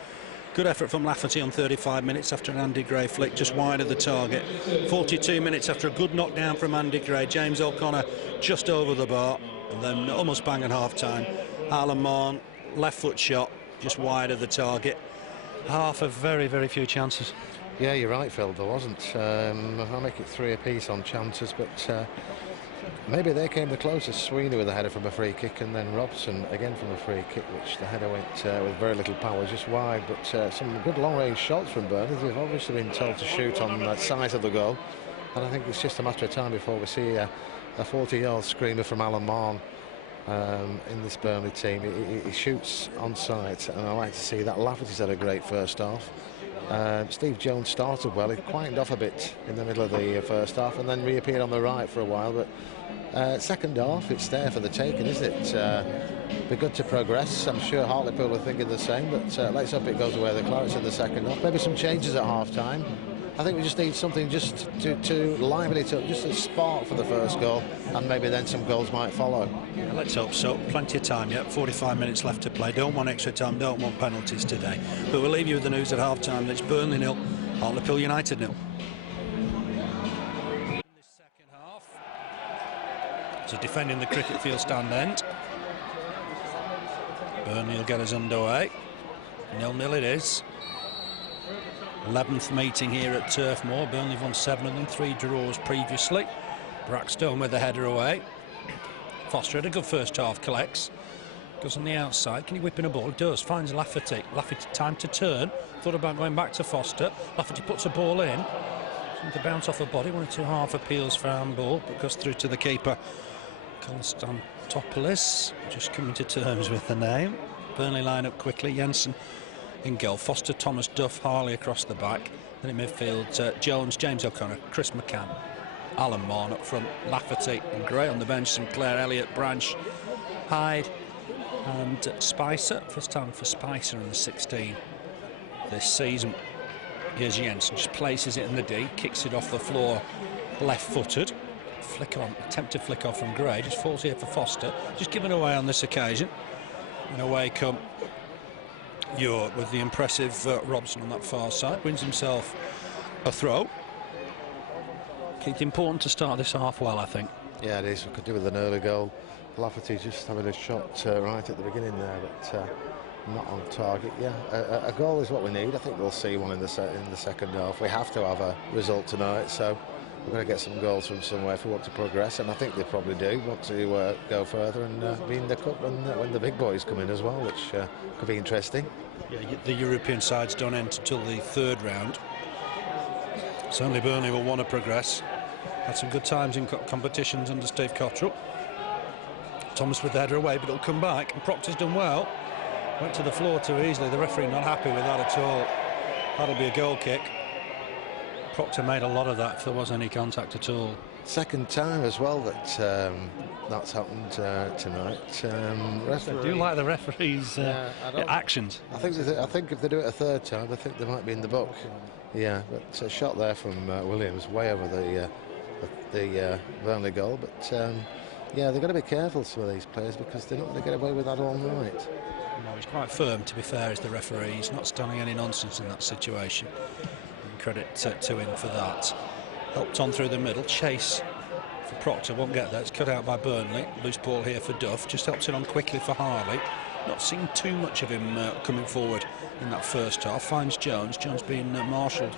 Good effort from Lafferty on 35 minutes after an Andy Gray flick, just wide of the target. 42 minutes after a good knockdown from Andy Gray. James O'Connor just over the bar, and then almost bang at half-time. Alan Marn, left foot shot, just wide of the target. Half of very, very few chances. Yeah, you're right, Phil, there wasn't. I'll make it 3 apiece on chances, but maybe they came the closest. Sweeney with a header from a free kick, and then Robson again from a free kick, which the header went with very little power, just wide. But some good long-range shots from Burnley. They've obviously been told to shoot on the size of the goal, and I think it's just a matter of time before we see a 40-yard screamer from Alan Marn in this Burnley team. He shoots on sight, and I like to see that. Lafferty's had a great first half. Steve Jones started well. He quietened off a bit in the middle of the first half and then reappeared on the right for a while, but second half it's there for the taking, isn't it? Be good to progress. I'm sure Hartlepool are thinking the same, but let's hope it goes away the Clarets in the second half. Maybe some changes at half-time. I think we just need something just to liven it up, just a spark for the first goal, and maybe then some goals might follow. Yeah, let's hope so. Plenty of time yet, 45 minutes left to play. Don't want extra time, don't want penalties today. But we'll leave you with the news at half-time. It's Burnley 0, Hartlepool United 0. In this second half, so defending the cricket field stand end. Burnley will get us underway. 0-0 it is. 11th meeting here at Turf Moor. Burnley have won 7 of them, 3 draws previously. Braxton with the header away. Foster had a good first half, collects. Goes on the outside. Can he whip in a ball? He does. Finds Lafferty. Lafferty time to turn. Thought about going back to Foster. Lafferty puts a ball in. Seemed to bounce off the body. 1 or 2 half appeals for handball, but goes through to the keeper. Konstantopoulos. Just coming to terms with the name. Burnley line up quickly. Jensen in goal. Foster, Thomas, Duff, Harley across the back. Then in midfield, Jones, James O'Connor, Chris McCann, Alan Marn up front, Lafferty and Gray on the bench, Sinclair, Elliott, Branch, Hyde and Spicer. First time for Spicer in the 16 this season. Here's Jensen, just places it in the D, kicks it off the floor, left-footed. Flick on, attempted flick off from Gray, just falls here for Foster, just given away on this occasion. And away come York with the impressive Robson on that far side. Wins himself a throw. It's important to start this half well, I think. Yeah, it is. We could do with an early goal. Lafferty just having a shot right at the beginning there, but not on target. Yeah, a goal is what we need. I think we'll see one in the second half. We have to have a result tonight, so we're going to get some goals from somewhere if we want to progress, and I think they probably do want to go further and be in the cup when the big boys come in as well, which could be interesting. Yeah, the European sides don't enter till the 3rd round. Certainly Burnley will want to progress. Had some good times in competitions under Steve Cottrell. Thomas with the header away, but it'll come back, and Proctor's done well. Went to the floor too easily. The referee not happy with that at all. That'll be a goal kick. Proctor made a lot of that if there was any contact at all. Second time as well that that's happened tonight. I do like the referee's actions. I think if they do it a third time, I think they might be in the book. Yeah, but a shot there from Williams, way over the Burnley goal. But yeah, they've got to be careful, some of these players, because they're not going to get away with that all night. No, he's quite firm, to be fair, as the referee. He's not standing any nonsense in that situation. And credit to him for that. Helped on through the middle. Chase for Proctor, won't get there. It's cut out by Burnley. Loose ball here for Duff. Just helps it on quickly for Harley. Not seen too much of him coming forward in that first half. Finds Jones. Jones being marshalled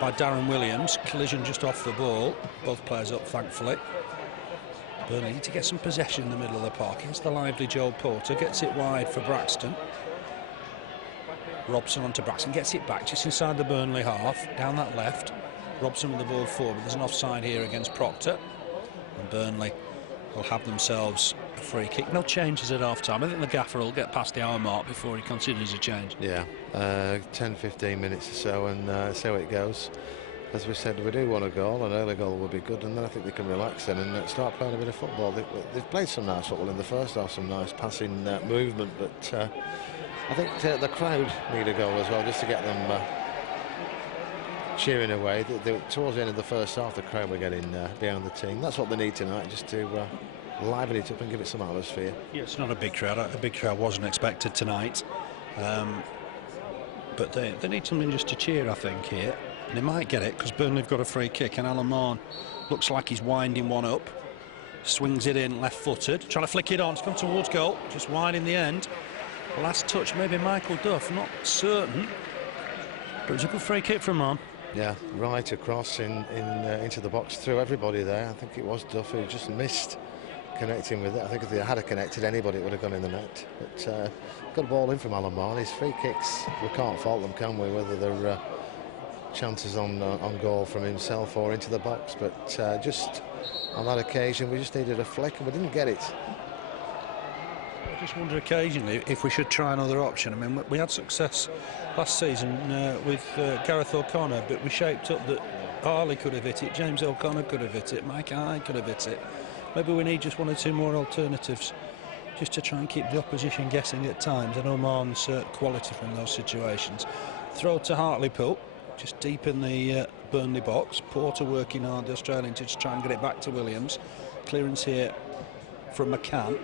by Darren Williams. Collision just off the ball. Both players up, thankfully. Burnley need to get some possession in the middle of the park. Here's the lively Joel Porter. Gets it wide for Braxton. Robson onto Braxton. Gets it back just inside the Burnley half. Down that left. Robson with the ball forward. There's an offside here against Proctor. And Burnley will have themselves a free kick. No changes at half-time. I think the gaffer will get past the hour mark before he considers a change. Yeah, 10-15 minutes or so, and see how it goes. As we said, we do want a goal. An early goal would be good, and then I think they can relax then and start playing a bit of football. They've played some nice football in the first half, some nice passing movement, but I think the crowd need a goal as well, just to get them cheering away. Towards the end of the first half, the crowd were getting behind the team. That's what they need tonight, just to liven it up and give it some atmosphere. Yeah, it's not a big crowd. A big crowd wasn't expected tonight, but they need something just to cheer, I think, here. And they might get it, because Burnley have got a free kick, and Alan Mahon looks like he's winding one up. Swings it in left-footed, trying to flick it on. It's gone towards goal, just wide in the end. Last touch, maybe Michael Duff, not certain. But it was a good free kick from Mahon. Yeah, right across into the box, through everybody there. I think it was Duff who just missed connecting with it. I think if they had connected anybody, it would have gone in the net. But got a ball in from Alan Mahon. His free kicks, we can't fault them, can we? Whether they're chances on goal from himself or into the box. But just on that occasion, we just needed a flick and we didn't get it. I just wonder occasionally if we should try another option. I mean, we had success last season with Gareth O'Connor, but we shaped up that Harley could have hit it, James O'Connor could have hit it, Mike Hyde could have hit it. Maybe we need just one or two more alternatives just to try and keep the opposition guessing at times. I know Mahon's quality from those situations. Throw to Hartlepool, just deep in the Burnley box. Porter working hard, the Australian, to just try and get it back to Williams. Clearance here from McCann.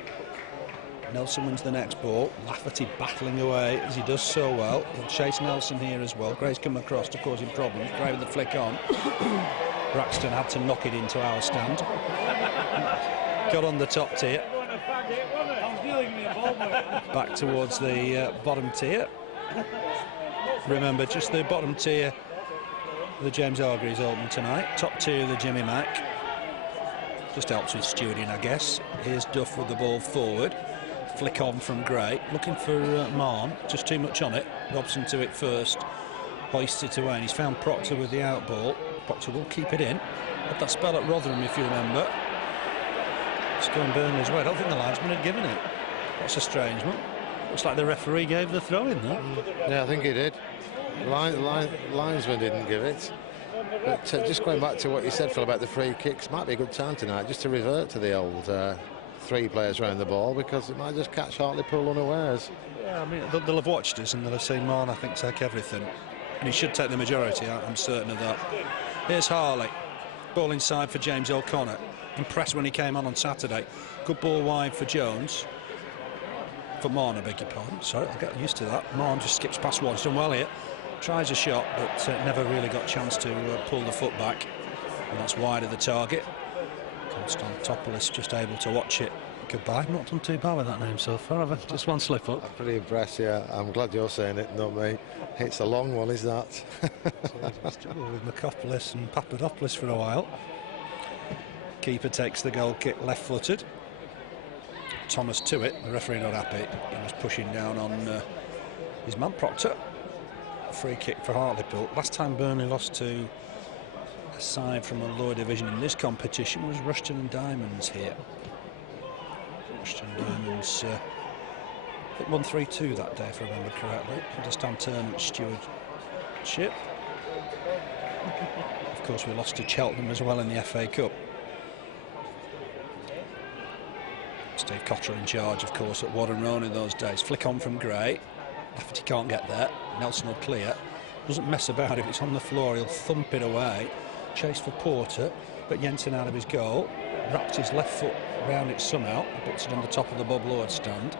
Nelson wins the next ball. Lafferty battling away as he does so well. He'll chase Nelson here as well. Gray's come across to cause him problems. Gray with the flick on. Braxton had to knock it into our stand. Got on the top tier. Back towards the bottom tier. Remember, just the bottom tier of the James Hargreaves open tonight. Top tier of the Jimmy Mack. Just helps with stewarding, I guess. Here's Duff with the ball forward. Flick on from Gray. Looking for Mahon. Just too much on it. Robson to it first. Hoists it away, and he's found Proctor with the out ball. Proctor will keep it in. Had that spell at Rotherham, if you remember. It's going Burnley as well. I don't think the linesman had given it. That's a strange one. Looks like the referee gave the throw in there. Yeah, I think he did. Linesman didn't give it. But just going back to what you said, Phil, about the free kicks, might be a good time tonight just to revert to the old three players around the ball, because it might just catch Hartlepool unawares. Yeah, I mean, they'll have watched us and they'll have seen Mahon, I think, take everything. And he should take the majority, I'm certain of that. Here's Harley. Ball inside for James O'Connor. Impressed when he came on Saturday. Good ball wide for Jones. For Mahon, I beg your pardon. Sorry, I'll get used to that. Mahon just skips past one. He's done well here. Tries a shot, but never really got a chance to pull the foot back. And that's wide of the target. Constantopoulos just able to watch it. Goodbye. I've not done too bad with that name so far, have I? Just one slip up. I'm pretty impressed, yeah. I'm glad you're saying it, not me. It's a long one, is that? So struggled with Makopoulos and Papadopoulos for a while. Keeper takes the goal kick left-footed. Thomas to it. The referee not happy. He was pushing down on his man Proctor. Free kick for Hartlepool. Last time Burnley lost to a side from a lower division in this competition was Rushton and Diamonds here. Ashton Diamond's hit 1-3-2 that day, if I remember correctly. Understand tournament stewardship. Of course, we lost to Cheltenham as well in the FA Cup. Steve Cotter in charge, of course, at Warden Roan in those days. Flick on from Gray. Lafferty can't get there. Nelson will clear. Doesn't mess about. If it's on the floor, he'll thump it away. Chase for Porter, but Jensen out of his goal. Wrapped his left foot around it somehow. Puts it on the top of the Bob Lord stand.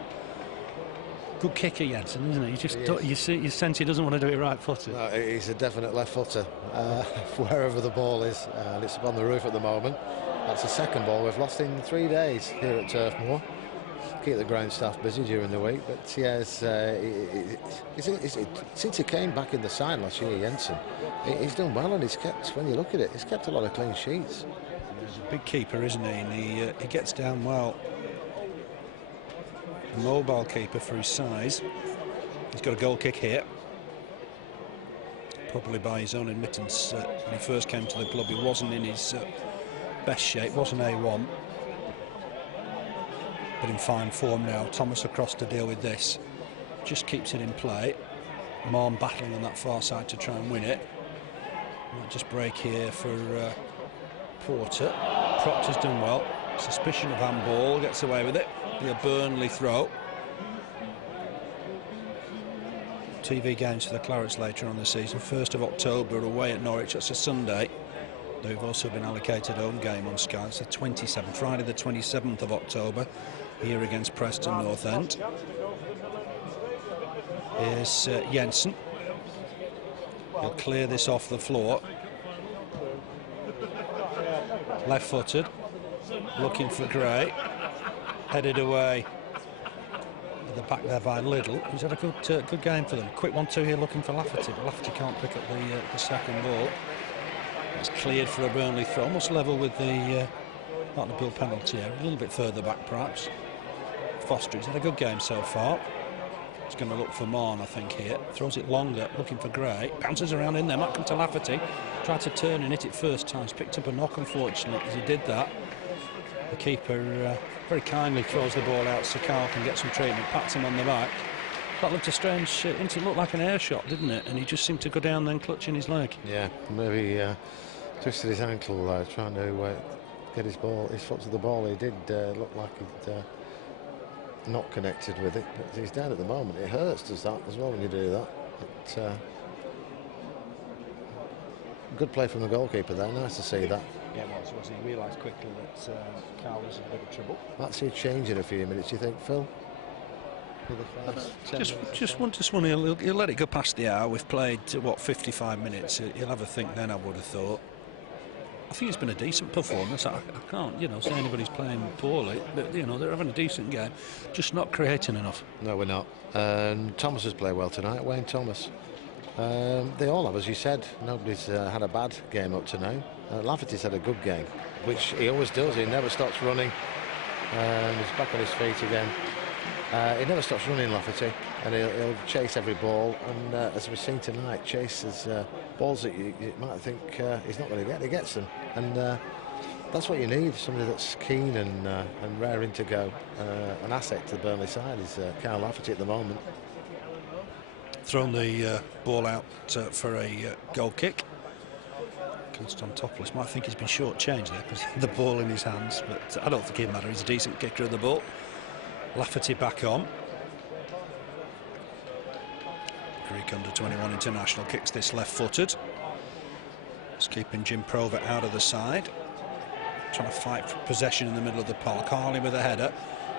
Good kicker, Jensen, isn't he? You sense he doesn't want to do it right-footed. No, he's a definite left-footer, wherever the ball is, and it's up on the roof at the moment. That's the second ball we've lost in 3 days here at Turf Moor. Keep the ground staff busy during the week, but yes, since he came back in the side last year, Jensen, he's done well, and he's kept, when you look at it, he's kept a lot of clean sheets. He's a big keeper, isn't he? And he gets down well. A mobile keeper for his size. He's got a goal kick here. Probably by his own admittance, when he first came to the club, he wasn't in his best shape, wasn't A1. But in fine form now. Thomas across to deal with this. Just keeps it in play. Marn battling on that far side to try and win it. Might just break here for Porter. Proctor's done well. Suspicion of handball, gets away with it. Be a Burnley throw. TV games for the Clarets later on the season. 1st of October away at Norwich. That's a Sunday. They've also been allocated home game on Sky. It's the 27th, Friday the 27th of October, here against Preston North End. Here's Jensen. He'll clear this off the floor. Left-footed, looking for Gray. Headed away at the back there by Liddell, who's had a good game for them. Quick 1-2 here, looking for Lafferty, but Lafferty can't pick up the second ball. It's cleared for a Burnley throw, almost level with the Hartlepool penalty area, a little bit further back perhaps. Foster, he's had a good game so far. He's going to look for Marn, I think, here. Throws it longer, looking for Gray. Bounces around in there, might come to Lafferty. Tried to turn and hit it first time. He's picked up a knock, unfortunately, as he did that. The keeper very kindly throws the ball out so Carl can get some treatment, pats him on the back. That looked a strange, it looked like an air shot, didn't it? And he just seemed to go down then clutching his leg. Yeah, maybe twisted his ankle trying to get his foot to the ball. He did look like he'd not connected with it, but he's down at the moment. It hurts, does that, as well, when you do that. But, good play from the goalkeeper there, nice to see that. Yeah, it was. He realised quickly that Carl was in a bit of trouble. That's a change in a few minutes, you think, Phil? Just want he'll let it go past the hour. We've played, what, 55 minutes. He'll have a think then, I would have thought. I think it's been a decent performance. I can't, say anybody's playing poorly, but, they're having a decent game. Just not creating enough. No, we're not. And Thomas has played well tonight, Wayne Thomas. They all have, as you said. Nobody's had a bad game up to now. Lafferty's had a good game, which he always does. He never stops running. He's back on his feet again. He never stops running, Lafferty, and he'll chase every ball. And as we've seen tonight, chases balls that you might think he's not going to get. He gets them, and that's what you need. Somebody that's keen and raring to go. An asset to the Burnley side is Kyle Lafferty at the moment. Thrown the ball out for a goal kick. Constantopoulos might think he's been short-changed there because the ball in his hands, but I don't think it matters. He's a decent kicker of the ball. Lafferty back on. Greek under-21 international kicks this left-footed. It's keeping Jim Provett out of the side. Trying to fight for possession in the middle of the park. Harley with a header.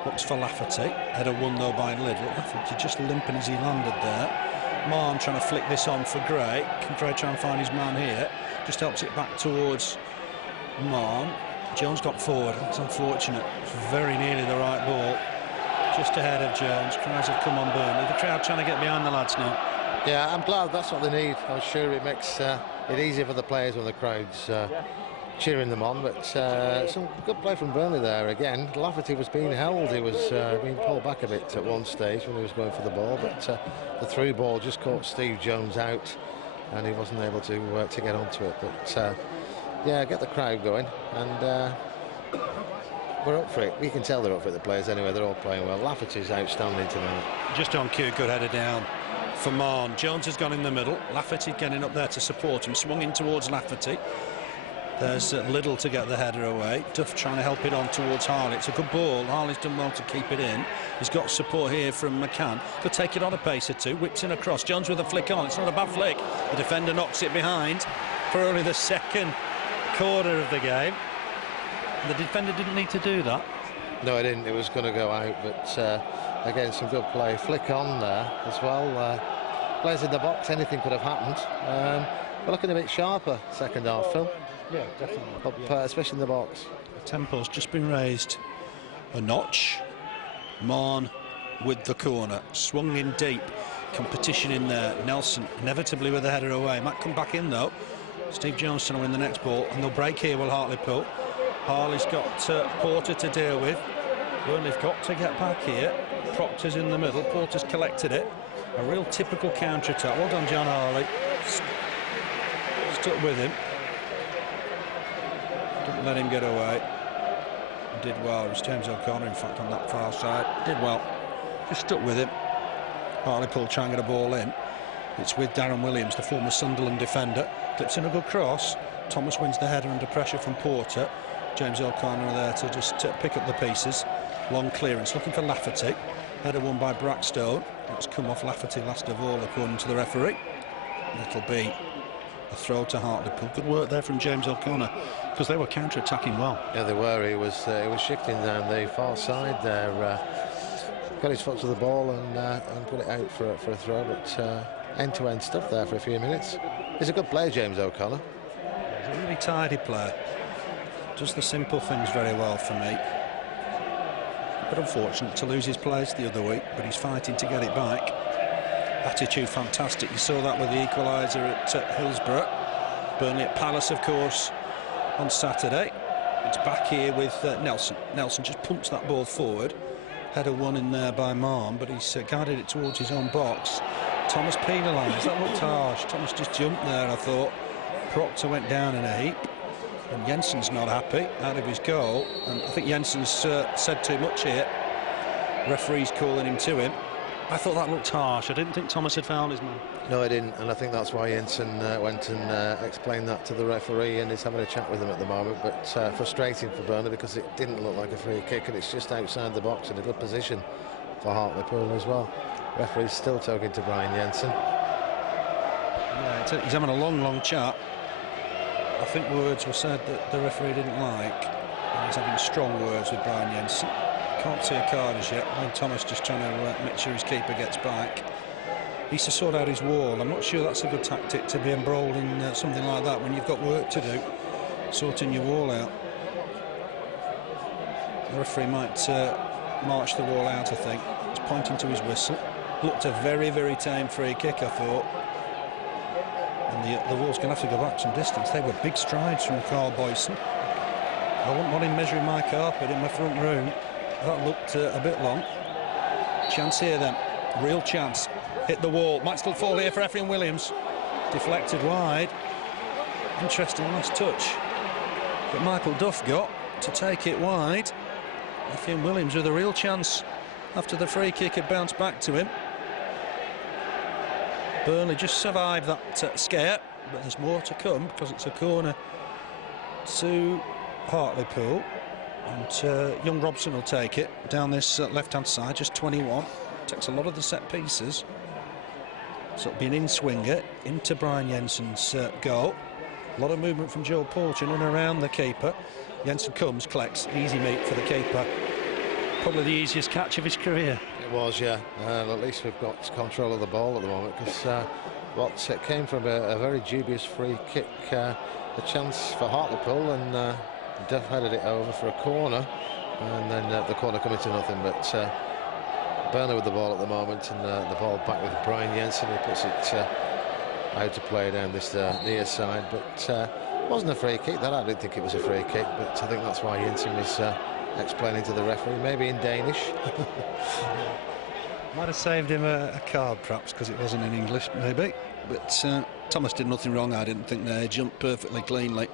Looks for Lafferty. Header won though by Liddell. Lafferty just limping as he landed there. Marn trying to flick this on for Gray. Can Gray try and find his man here? Just helps it back towards Marn. Jones got forward. That's unfortunate. Very nearly the right ball. Just ahead of Jones. Crowds have come on Burnley. The crowd trying to get behind the lads now. Yeah, I'm glad that's what they need. I'm sure it makes it easier for the players when the crowd's cheering them on. But some good play from Burnley there again. Lafferty was being held. He was being pulled back a bit at one stage when he was going for the ball. But the through ball just caught Steve Jones out, and he wasn't able to get onto it. But yeah, get the crowd going, and we're up for it. We can tell they're up for it, the players anyway. They're all playing well. Lafferty's outstanding tonight. Just on cue, good header down for Marn. Jones has gone in the middle. Lafferty getting up there to support him. Swung in towards Lafferty. There's Liddell to get the header away. Duff trying to help it on towards Harley. It's a good ball. Harley's done well to keep it in. He's got support here from McCann. Could take it on a pace or two. Whips in across. Jones with a flick on. It's not a bad flick. The defender knocks it behind for only the second corner of the game. The defender didn't need to do that. No, it didn't. It was going to go out, but again, some good play. Flick on there as well. Players in the box, anything could have happened. We're looking a bit sharper second half, Phil. Yeah, definitely. Up, especially in the box. The tempo's just been raised a notch. Marn with the corner. Swung in deep. Competition in there. Nelson inevitably with the header away. Might come back in though. Steve Johnson will win the next ball, and they'll break here, will Hartlepool. Harley's got Porter to deal with. Burnley've got to get back here. Proctor's in the middle. Porter's collected it. A real typical counter-attack. Well done, John Harley. Stuck with him. Didn't let him get away. Did well. It was James O'Connor, in fact, on that far side. Did well. Just stuck with him. Hartlepool trying to get a ball in. It's with Darren Williams, the former Sunderland defender. Clips in a good cross. Thomas wins the header under pressure from Porter. James O'Connor there to just pick up the pieces. Long clearance, looking for Lafferty. Header won by Brackstone. It's come off Lafferty last of all, according to the referee. It'll be a throw to Hartlepool. Good work there from James O'Connor, because they were counter-attacking well. Yeah, they were. He was shifting down the far side there. Got his foot to the ball and put it out for a throw, but end-to-end stuff there for a few minutes. He's a good player, James O'Connor. He's a really tidy player. Does the simple things very well for me. But unfortunate to lose his place the other week, but he's fighting to get it back. Attitude fantastic. You saw that with the equaliser at Hillsborough. Burnley at Palace, of course, on Saturday. It's back here with Nelson. Nelson just pumps that ball forward. Header won in there by Marn, but he's guided it towards his own box. Thomas penalised. That looked harsh. Thomas just jumped there, I thought. Proctor went down in a heap. And Jensen's not happy out of his goal. And I think Jensen's said too much here. Referee's calling him to him. I thought that looked harsh. I didn't think Thomas had fouled his man. No, I didn't, and I think that's why Jensen went and explained that to the referee, and he's having a chat with him at the moment. But frustrating for Burnley, because it didn't look like a free kick, and it's just outside the box in a good position for Hartlepool as well. Referee's still talking to Brian Jensen. Yeah, he's having a long chat. I think words were said that the referee didn't like, and he's having strong words with Brian Jensen. Can't see a card as yet. I think Thomas just trying to make sure his keeper gets back. He needs to sort out his wall. I'm not sure that's a good tactic, to be embroiled in something like that when you've got work to do, sorting your wall out. The referee might march the wall out, I think. He's pointing to his whistle. Looked a very tame free kick, I thought. And the wall's going to have to go back some distance. They were big strides from Carl Boyson. I wouldn't want him measuring my carpet in my front room. That looked a bit long. Chance here then. Real chance. Hit the wall. Might still fall here for Effiong Williams. Deflected wide. Interesting last touch. But Michael Duff got to take it wide. Effiong Williams with a real chance after the free kick had bounced back to him. Burnley just survived that scare, but there's more to come, because it's a corner to Hartlepool, and young Robson will take it down this left-hand side, just 21. Takes a lot of the set pieces, so it'll be an in-swinger into Brian Jensen's goal. A lot of movement from Joe Porter in and around the keeper. Jensen comes, collects, easy meet for the keeper. Probably the easiest catch of his career. It was, yeah. At least we've got control of the ball at the moment, because what came from a very dubious free kick, a chance for Hartlepool, and Duff headed it over for a corner, and then the corner coming to nothing. But Burnley with the ball at the moment, and the ball back with Brian Jensen. He puts it out to play down this near side, but it wasn't a free kick. That I didn't think it was a free kick, but I think that's why Jensen was explaining to the referee, maybe in Danish. Might have saved him a card, perhaps, because it wasn't in English, maybe. But Thomas did nothing wrong, I didn't think there. He jumped perfectly cleanly.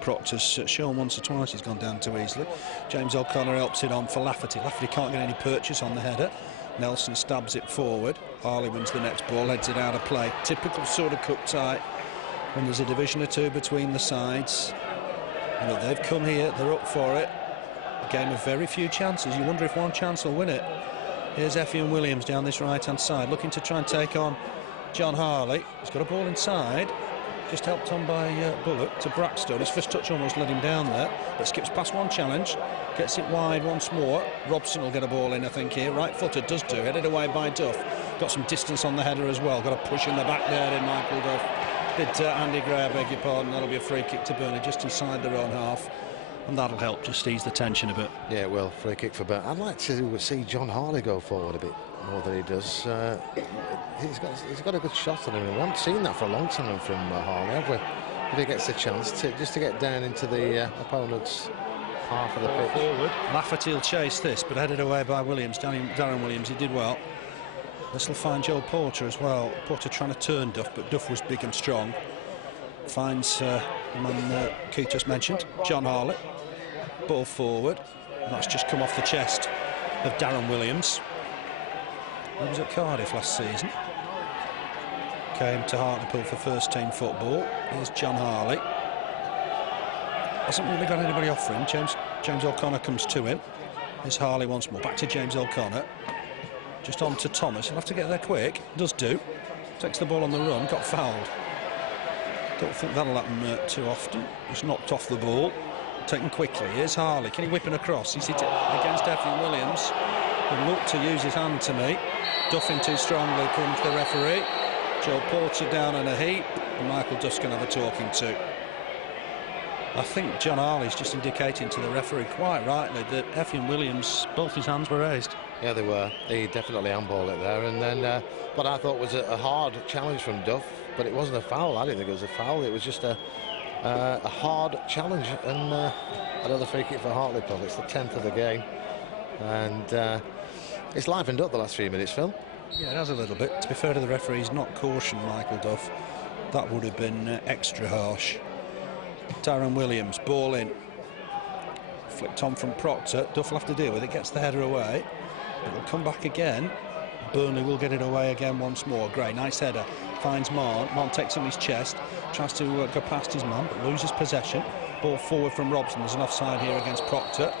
Proctor's shown once or twice he's gone down too easily. James O'Connor helps it on for Lafferty. Lafferty can't get any purchase on the header. Nelson stabs it forward. Harley wins the next ball, heads it out of play. Typical sort of cup tie when there's a division or two between the sides. You know, they've come here, they're up for it. A game of very few chances. You wonder if one chance will win it. Here's Effian Williams down this right-hand side, looking to try and take on John Harley. He's got a ball inside. Just helped on by Bullock to Braxton. His first touch almost let him down there, but skips past one challenge, gets it wide once more. Robson will get a ball in, I think, here. Right-footed, does do, headed away by Duff. Got some distance on the header as well. Got a push in the back there in Michael Duff. Did Andy Gray, I beg your pardon. That'll be a free kick to Burnley just inside their own half, and that'll help just ease the tension a bit. Yeah, well, free kick for Burnley. I'd like to see John Harley go forward a bit more than he does. He's got a good shot on him. We haven't seen that for a long time from Harley, have we? If he gets a chance just to get down into the opponent's half of the pitch. Forward. Lafferty will chase this, but headed away by Williams. Darren Williams, he did well. This will find Joe Porter as well. Porter trying to turn Duff, but Duff was big and strong. Finds the man Keith just mentioned, John Harley. Ball forward. And that's just come off the chest of Darren Williams. He was at Cardiff last season. Came to Hartlepool for first team football. Here's John Harley. Hasn't really got anybody offering. James O'Connor comes to him. Here's Harley once more. Back to James O'Connor. Just on to Thomas. He'll have to get there quick. Does do. Takes the ball on the run. Got fouled. Don't think that'll happen too often. Just knocked off the ball. Taken quickly. Here's Harley. Can he whip it across? He's hit it against Effian Williams. He looked to use his hand to me. Duffing too strongly comes the referee. Joe Porter down in a heap, and Michael Duff's going to have a talking to. I think John Harley's just indicating to the referee quite rightly that Effian Williams, both his hands were raised. Yeah, they were. He definitely handballed it there, and then what I thought was a hard challenge from Duff, but it wasn't a foul. I didn't think it was a foul. It was just a hard challenge, and another free kick for Hartlepool. It's the 10th of the game, and it's livened up the last few minutes, Phil. Yeah, it has a little bit. To be fair to the referee, he's not cautioned Michael Duff. That would have been extra harsh. Darren Williams, ball in. Flicked on from Proctor. Duff will have to deal with it. Gets the header away. It'll come back again. Burnley will get it away again once more. Gray, nice header. Finds Marn. Marn takes on his chest. Tries to go past his man, but loses possession. Ball forward from Robson. There's an offside here against Proctor.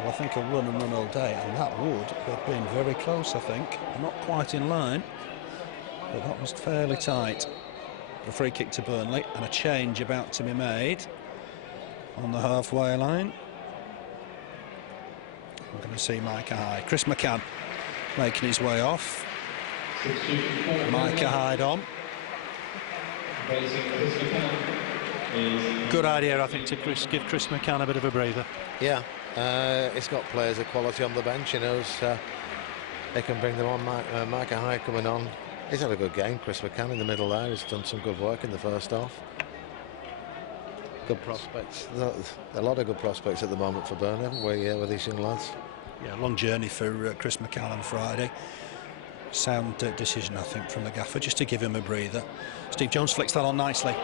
Well, I think a run and run all day, and that would have been very close, I think. Not quite in line, but that was fairly tight. A free kick to Burnley, and a change about to be made on the halfway line. We're going to see Micah Hyde. Chris McCann making his way off. Micah Hyde on. Good idea, I think, to give Chris McCann a bit of a breather. Yeah. He's got players of quality on the bench. He knows they can bring them on. Micah Hyde coming on. He's had a good game. Chris McCann in the middle there. He's done some good work in the first half. Good prospects. A lot of good prospects at the moment for Burnley, haven't we, with these young lads? Yeah, long journey for Chris McCann on Friday. Sound decision, I think, from the gaffer, just to give him a breather. Steve Jones flicks that on nicely.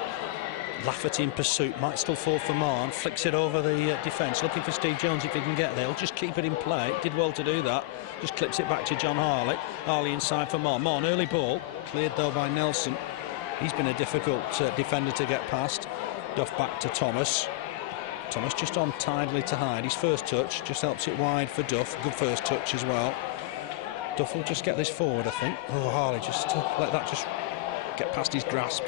Lafferty in pursuit, might still fall for Marn, flicks it over the defence, looking for Steve Jones if he can get there. He'll just keep it in play, did well to do that. Just clips it back to John Harley. Harley inside for Marn. Marn, early ball, cleared though by Nelson. He's been a difficult defender to get past. Duff back to Thomas. Thomas just on tidily to Hyde. His first touch just helps it wide for Duff. Good first touch as well. Duff will just get this forward, I think. Oh, Harley just let that just get past his grasp.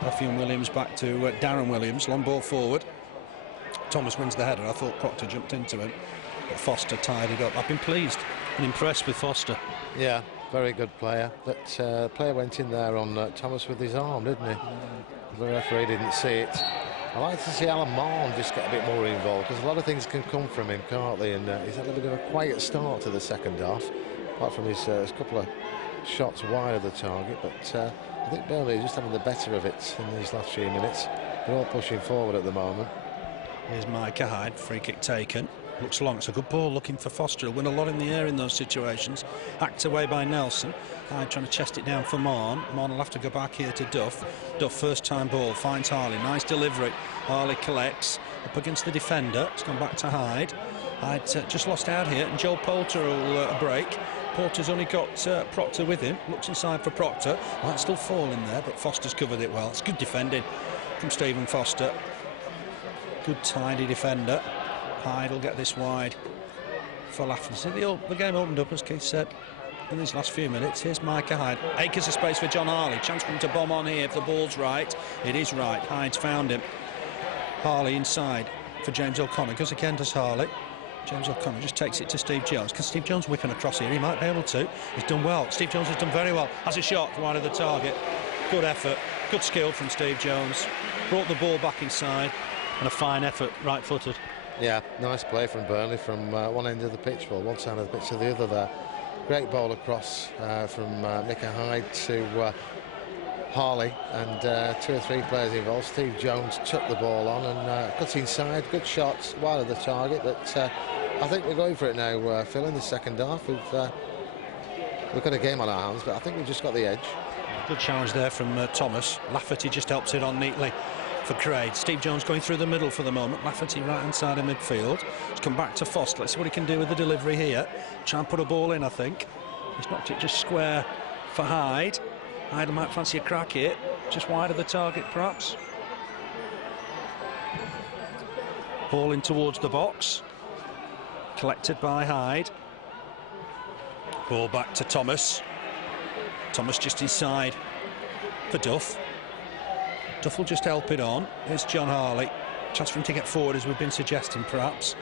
Effian Williams back to Darren Williams. Long ball forward. Thomas wins the header. I thought Proctor jumped into him, but Foster tied it up. I've been pleased and impressed with Foster. Yeah, very good player. That player went in there on Thomas with his arm, didn't he? The referee didn't see it. I like to see Alan Marn just get a bit more involved, because a lot of things can come from him, can't they? And he's had a bit of a quiet start to the second half, apart from his couple of shots wide of the target, but I think Burnley is just having the better of it in these last few minutes. They're all pushing forward at the moment. Here's Micah Hyde, free kick taken. Looks long, it's a good ball, looking for Foster. He'll win a lot in the air in those situations. Hacked away by Nelson. Hyde trying to chest it down for Morn. Morn will have to go back here to Duff. Duff, first time ball, finds Harley. Nice delivery. Harley collects up against the defender. It's gone back to Hyde. Hyde just lost out here, and Joel Poulter will break. Porter's only got Proctor with him. Looks inside for Proctor. Might still fall in there, but Foster's covered it well. It's good defending from Stephen Foster. Good tidy defender. Hyde will get this wide for Lafferty. The game opened up, as Keith said, in these last few minutes. Here's Micah Hyde. Acres of space for John Harley. Chance for him to bomb on here if the ball's right. It is right. Hyde's found him. Harley inside for James O'Connor. Goes again, does Harley. James O'Connor just takes it to Steve Jones. Can Steve Jones whipping across here? He might be able to. He's done well. Steve Jones has done very well. Has a shot wide of the target. Good effort. Good skill from Steve Jones. Brought the ball back inside. And a fine effort, right-footed. Yeah, nice play from Burnley from one end of the pitch, well, one side of the pitch to the other there. Great ball across from Micah Hyde to Harley, and 2 or 3 players involved. Steve Jones took the ball on and cut inside. Good shots, wide of the target, but I think we're going for it now, Phil, in the second half. We've got a game on our hands, but I think we've just got the edge. Good challenge there from Thomas. Lafferty just helps it on neatly for Craig. Steve Jones going through the middle for the moment. Lafferty right hand side of midfield. He's come back to Foster. Let's see what he can do with the delivery here. Try and put a ball in, I think. He's knocked it just square for Hyde. Hyde might fancy a crack here. Just wide of the target, perhaps. Ball in towards the box. Collected by Hyde. Ball back to Thomas. Thomas just inside for Duff. Duff will just help it on. Here's John Harley. Chance for him to get forward, as we've been suggesting, perhaps.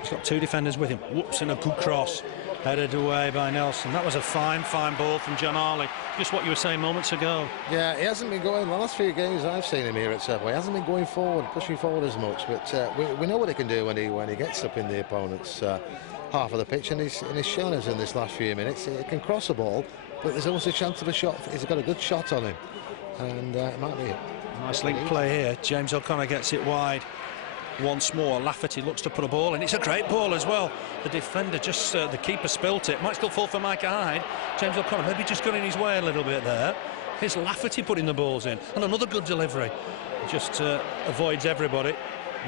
He's got 2 defenders with him. Whoops, and a good cross. Headed away by Nelson. That was a fine ball from John Harley. Just what you were saying moments ago. Yeah, he hasn't been going, the last few games I've seen him here at Turf Moor, he hasn't been going forward, pushing forward as much, but we know what he can do when he gets up in the opponent's half of the pitch, and he's shown us in this last few minutes. He can cross the ball, but there's always a chance of a shot. He's got a good shot on him, and it might be it. Nice link play here. James O'Connor gets it wide once more. Lafferty looks to put a ball in. It's a great ball as well. The defender just, the keeper spilt it. Might still fall for Micah Hyde. James O'Connor maybe just got in his way a little bit there. Here's Lafferty putting the balls in. And another good delivery. Just avoids everybody.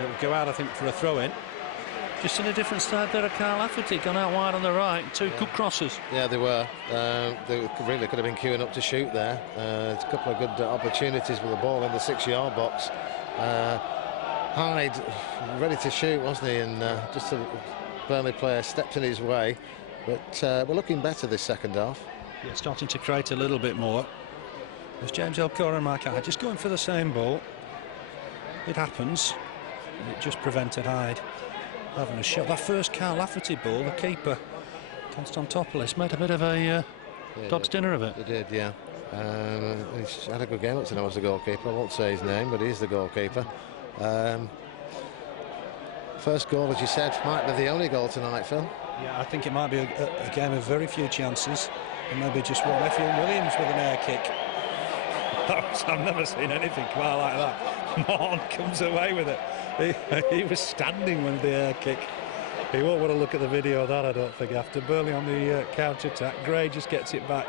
It'll go out, I think, for a throw-in. Just seen a different side there of Carl Lafferty. Gone out wide on the right. 2 good crosses. Yeah, they were. They really could have been queuing up to shoot there. It's a couple of good opportunities with the ball in the 6-yard box. Hyde ready to shoot, wasn't he? And just a Burnley player stepped in his way. But we're looking better this second half. Yeah, starting to create a little bit more. There's James O'Connor and Mike Hyde just going for the same ball. It happens. It just prevented Hyde having a shot. That first Carl Lafferty ball, the keeper, Constantopoulos, made a bit of a dog's dinner of it. He did, yeah. He's had a good game up to now as the goalkeeper. I won't say his name, but he's the goalkeeper. First goal, as you said, might be the only goal tonight, Phil. Yeah, I think it might be a game of very few chances, and maybe just one. Effiong Williams with an air kick. I've never seen anything quite like that. Morn comes away with it. He was standing with the air kick. He won't want to look at the video of that, I don't think, after Burnley on the counter-attack. Gray just gets it back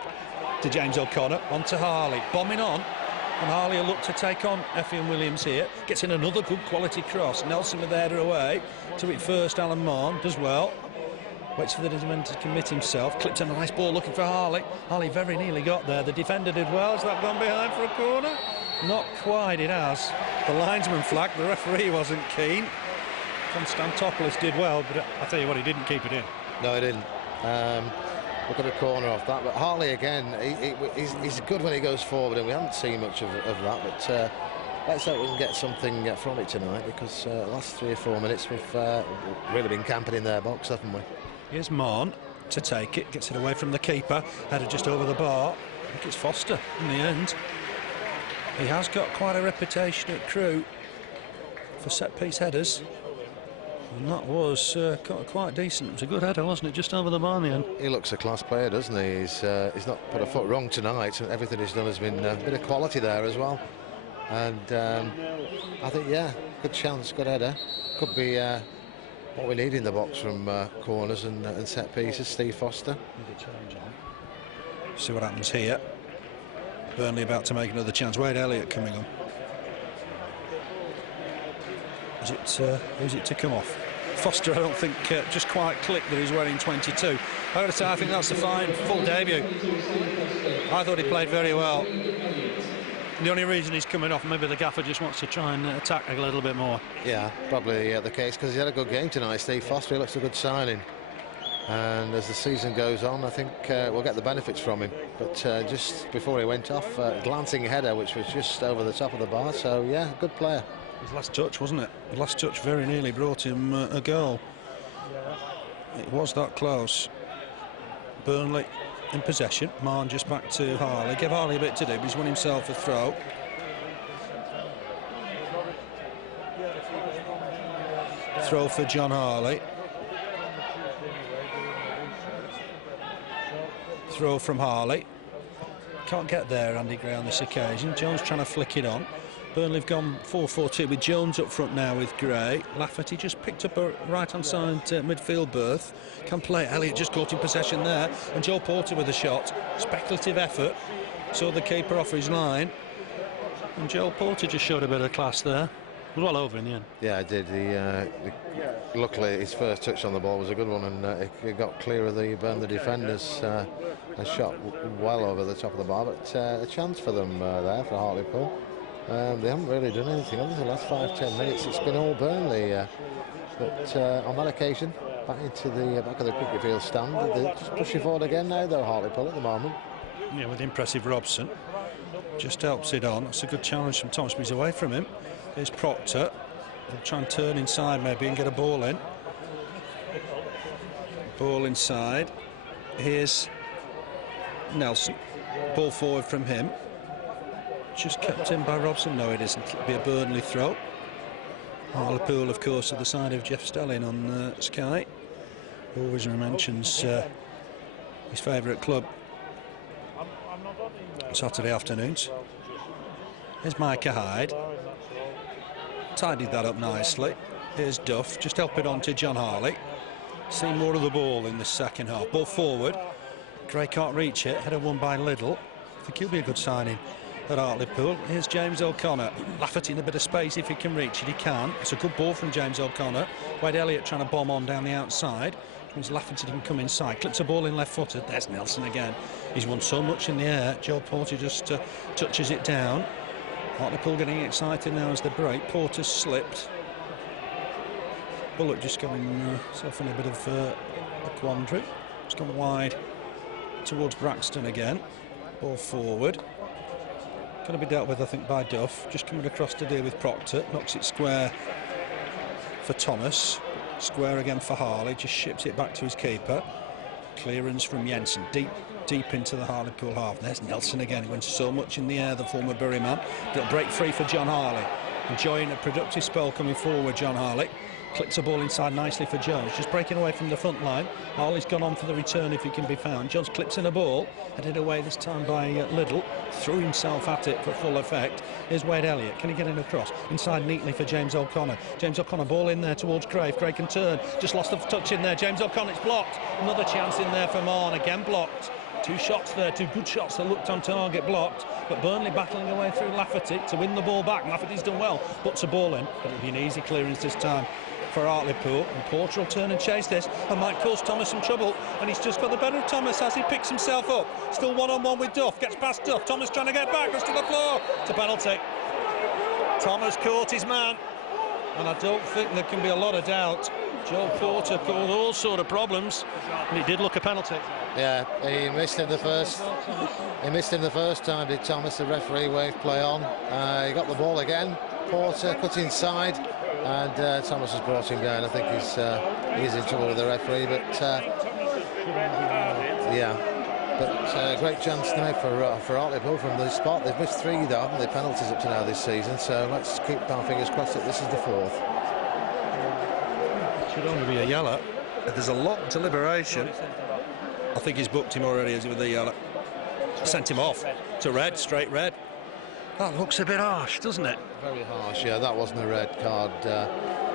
to James O'Connor, on to Harley, bombing on, and Harley will look to take on Effiong Williams here. Gets in another good quality cross. Nelson with the header away. To it first, Alan Morn does well. Waits for the defender to commit himself. Clipped a nice ball looking for Harley. Harley very nearly got there. The defender did well. Has that gone behind for a corner? Not quite, it has. The linesman flagged, the referee wasn't keen. Constantopoulos did well, but I tell you what, he didn't keep it in. No, he didn't. We've got a corner off that, but Harley again, he's good when he goes forward, and we haven't seen much of that, but let's hope we can get something from it tonight, because the last 3 or 4 minutes we've really been camping in their box, haven't we? Here's Morn to take it, gets it away from the keeper, headed just over the bar. I think it's Foster in the end. He has got quite a reputation at Crewe for set-piece headers, and that was quite decent. It was a good header, wasn't it? Just over the bar in the end. He looks a class player, doesn't he? He's not put a foot wrong tonight, and everything he's done has been a bit of quality there as well. And I think, yeah, good chance, good header. Could be what we need in the box from corners and set pieces. Steve Foster. See what happens here. Burnley about to make another chance. Wade Elliott coming on. Is it to come off? Foster, I don't think just quite clicked that he's wearing 22. I've got to say, I think that's a fine full debut. I thought he played very well. The only reason he's coming off, maybe the gaffer just wants to try and attack a little bit more. Yeah, probably the case, because he had a good game tonight, Steve Foster. He looks a good signing. And as the season goes on, I think we'll get the benefits from him. But just before he went off, glancing header, which was just over the top of the bar. So, yeah, good player. His last touch, wasn't it? His last touch very nearly brought him a goal. It was that close. Burnley in possession. Marn just back to Harley. Give Harley a bit to do, but he's won himself a throw. Throw for John Harley. Throw from Harley. Can't get there, Andy Gray, on this occasion. Jones trying to flick it on. Burnley have gone 4-4-2 with Jones up front now with Gray. Lafferty just picked up a right-hand side midfield berth. Can play. Elliott just caught in possession there. And Joe Porter with a shot. Speculative effort. Saw the keeper off his line. And Joe Porter just showed a bit of class there. It was well over in the end. Yeah, it did. Luckily, his first touch on the ball was a good one, and he got clear of the Burnley defenders. A shot well over the top of the bar, but a chance for them there for Hartlepool. They haven't really done anything over the last 5-10 minutes. It's been all Burnley, but on that occasion, back into the back of the cricket field stand. They're just pushing forward again now, though, Hartlepool at the moment. Yeah, with the impressive Robson. Just helps it on. That's a good challenge from Thomas, but he's away from him. Here's Proctor. He'll try and turn inside maybe and get a ball in. Ball inside. Here's Nelson. Ball forward from him. Just kept in by Robson. No, it isn't. It'll be a Burnley throw. Hartlepool, of course, at the side of Jeff Stelling on Sky. Always mentions his favourite club Saturday afternoons. Here's Micah Hyde. Tidied that up nicely. Here's Duff. Just help it on to John Harley. See more of the ball in the second half. Ball forward. Gray can't reach it. Header won by Liddle. I think he'll be a good signing at Hartlepool. Here's James O'Connor. Lafferty in a bit of space if he can reach it. He can. It's a good ball from James O'Connor. Wade Elliott trying to bomb on down the outside. Means Lafferty can come inside. Clips a ball in left-footed. There's Nelson again. He's won so much in the air. Joe Porter just touches it down. Hartlepool getting excited now as they break. Porter's slipped. Bullock just going himself in a bit of a quandary. It's gone wide towards Braxton again. Ball forward. Going to be dealt with, I think, by Duff. Just coming across to deal with Proctor. Knocks it square for Thomas. Square again for Harley. Just ships it back to his keeper. Clearance from Jensen. Deep into the Hartlepool half. There's Nelson again. He wins so much in the air, the former Bury man. Got break free for John Harley. Enjoying a productive spell coming forward, John Harley. Clicks a ball inside nicely for Jones. Just breaking away from the front line. Harley's gone on for the return if he can be found. Jones clips in a ball. Headed away this time by Liddle. Threw himself at it for full effect. Here's Wade Elliott. Can he get in across? Inside neatly for James O'Connor. James O'Connor, ball in there towards Gray. Gray can turn. Just lost a touch in there. James O'Connor, it's blocked. Another chance in there for Marn. Again blocked. Two shots there, two good shots that looked on target, blocked. But Burnley battling away through Lafferty to win the ball back. Lafferty's done well. Puts a ball in. But it'll be an easy clearance this time for Hartlepool, and Porter will turn and chase this and might cause Thomas some trouble, and he's just got the better of Thomas as he picks himself up. Still one-on-one with Duff, gets past Duff. Thomas trying to get back, goes to the floor. It's a penalty. Thomas caught his man, and I don't think there can be a lot of doubt. Joe Porter caused all sort of problems, and it did look a penalty. Yeah, he missed him the first. He missed him the first time, did Thomas? The referee waved play on. He got the ball again. Porter cut inside, and Thomas has brought him down. I think he's in trouble with the referee, but yeah. But great chance now for Hartlepool from the spot. They've missed 3 though, haven't they, penalties up to now this season. So let's keep our fingers crossed that this is the 4th. Should only be a yellow. There's a lot of deliberation. I think he's booked him already with a yellow. Sent him off to red, straight red. That looks a bit harsh, doesn't it? Very harsh, yeah. That wasn't a red card.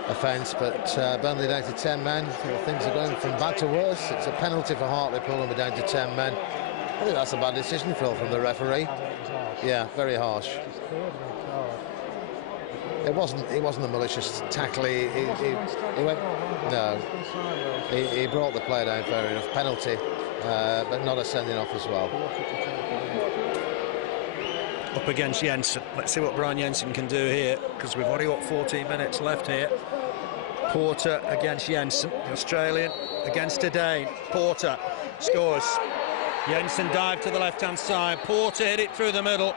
offence, but Burnley down to 10 men. Things are going from bad to worse. It's a penalty for Hartlepool and we're down to 10 men. I think that's a bad decision, Phil, from the referee. Yeah, very harsh. It wasn't a malicious tackle. He went. No. He brought the player down, fair enough. Penalty, but not a sending off as well. Up against Jensen. Let's see what Brian Jensen can do here, because we've only got 14 minutes left here. Porter against Jensen, the Australian against a Dane. Porter scores. Jensen dived to the left-hand side. Porter hit it through the middle.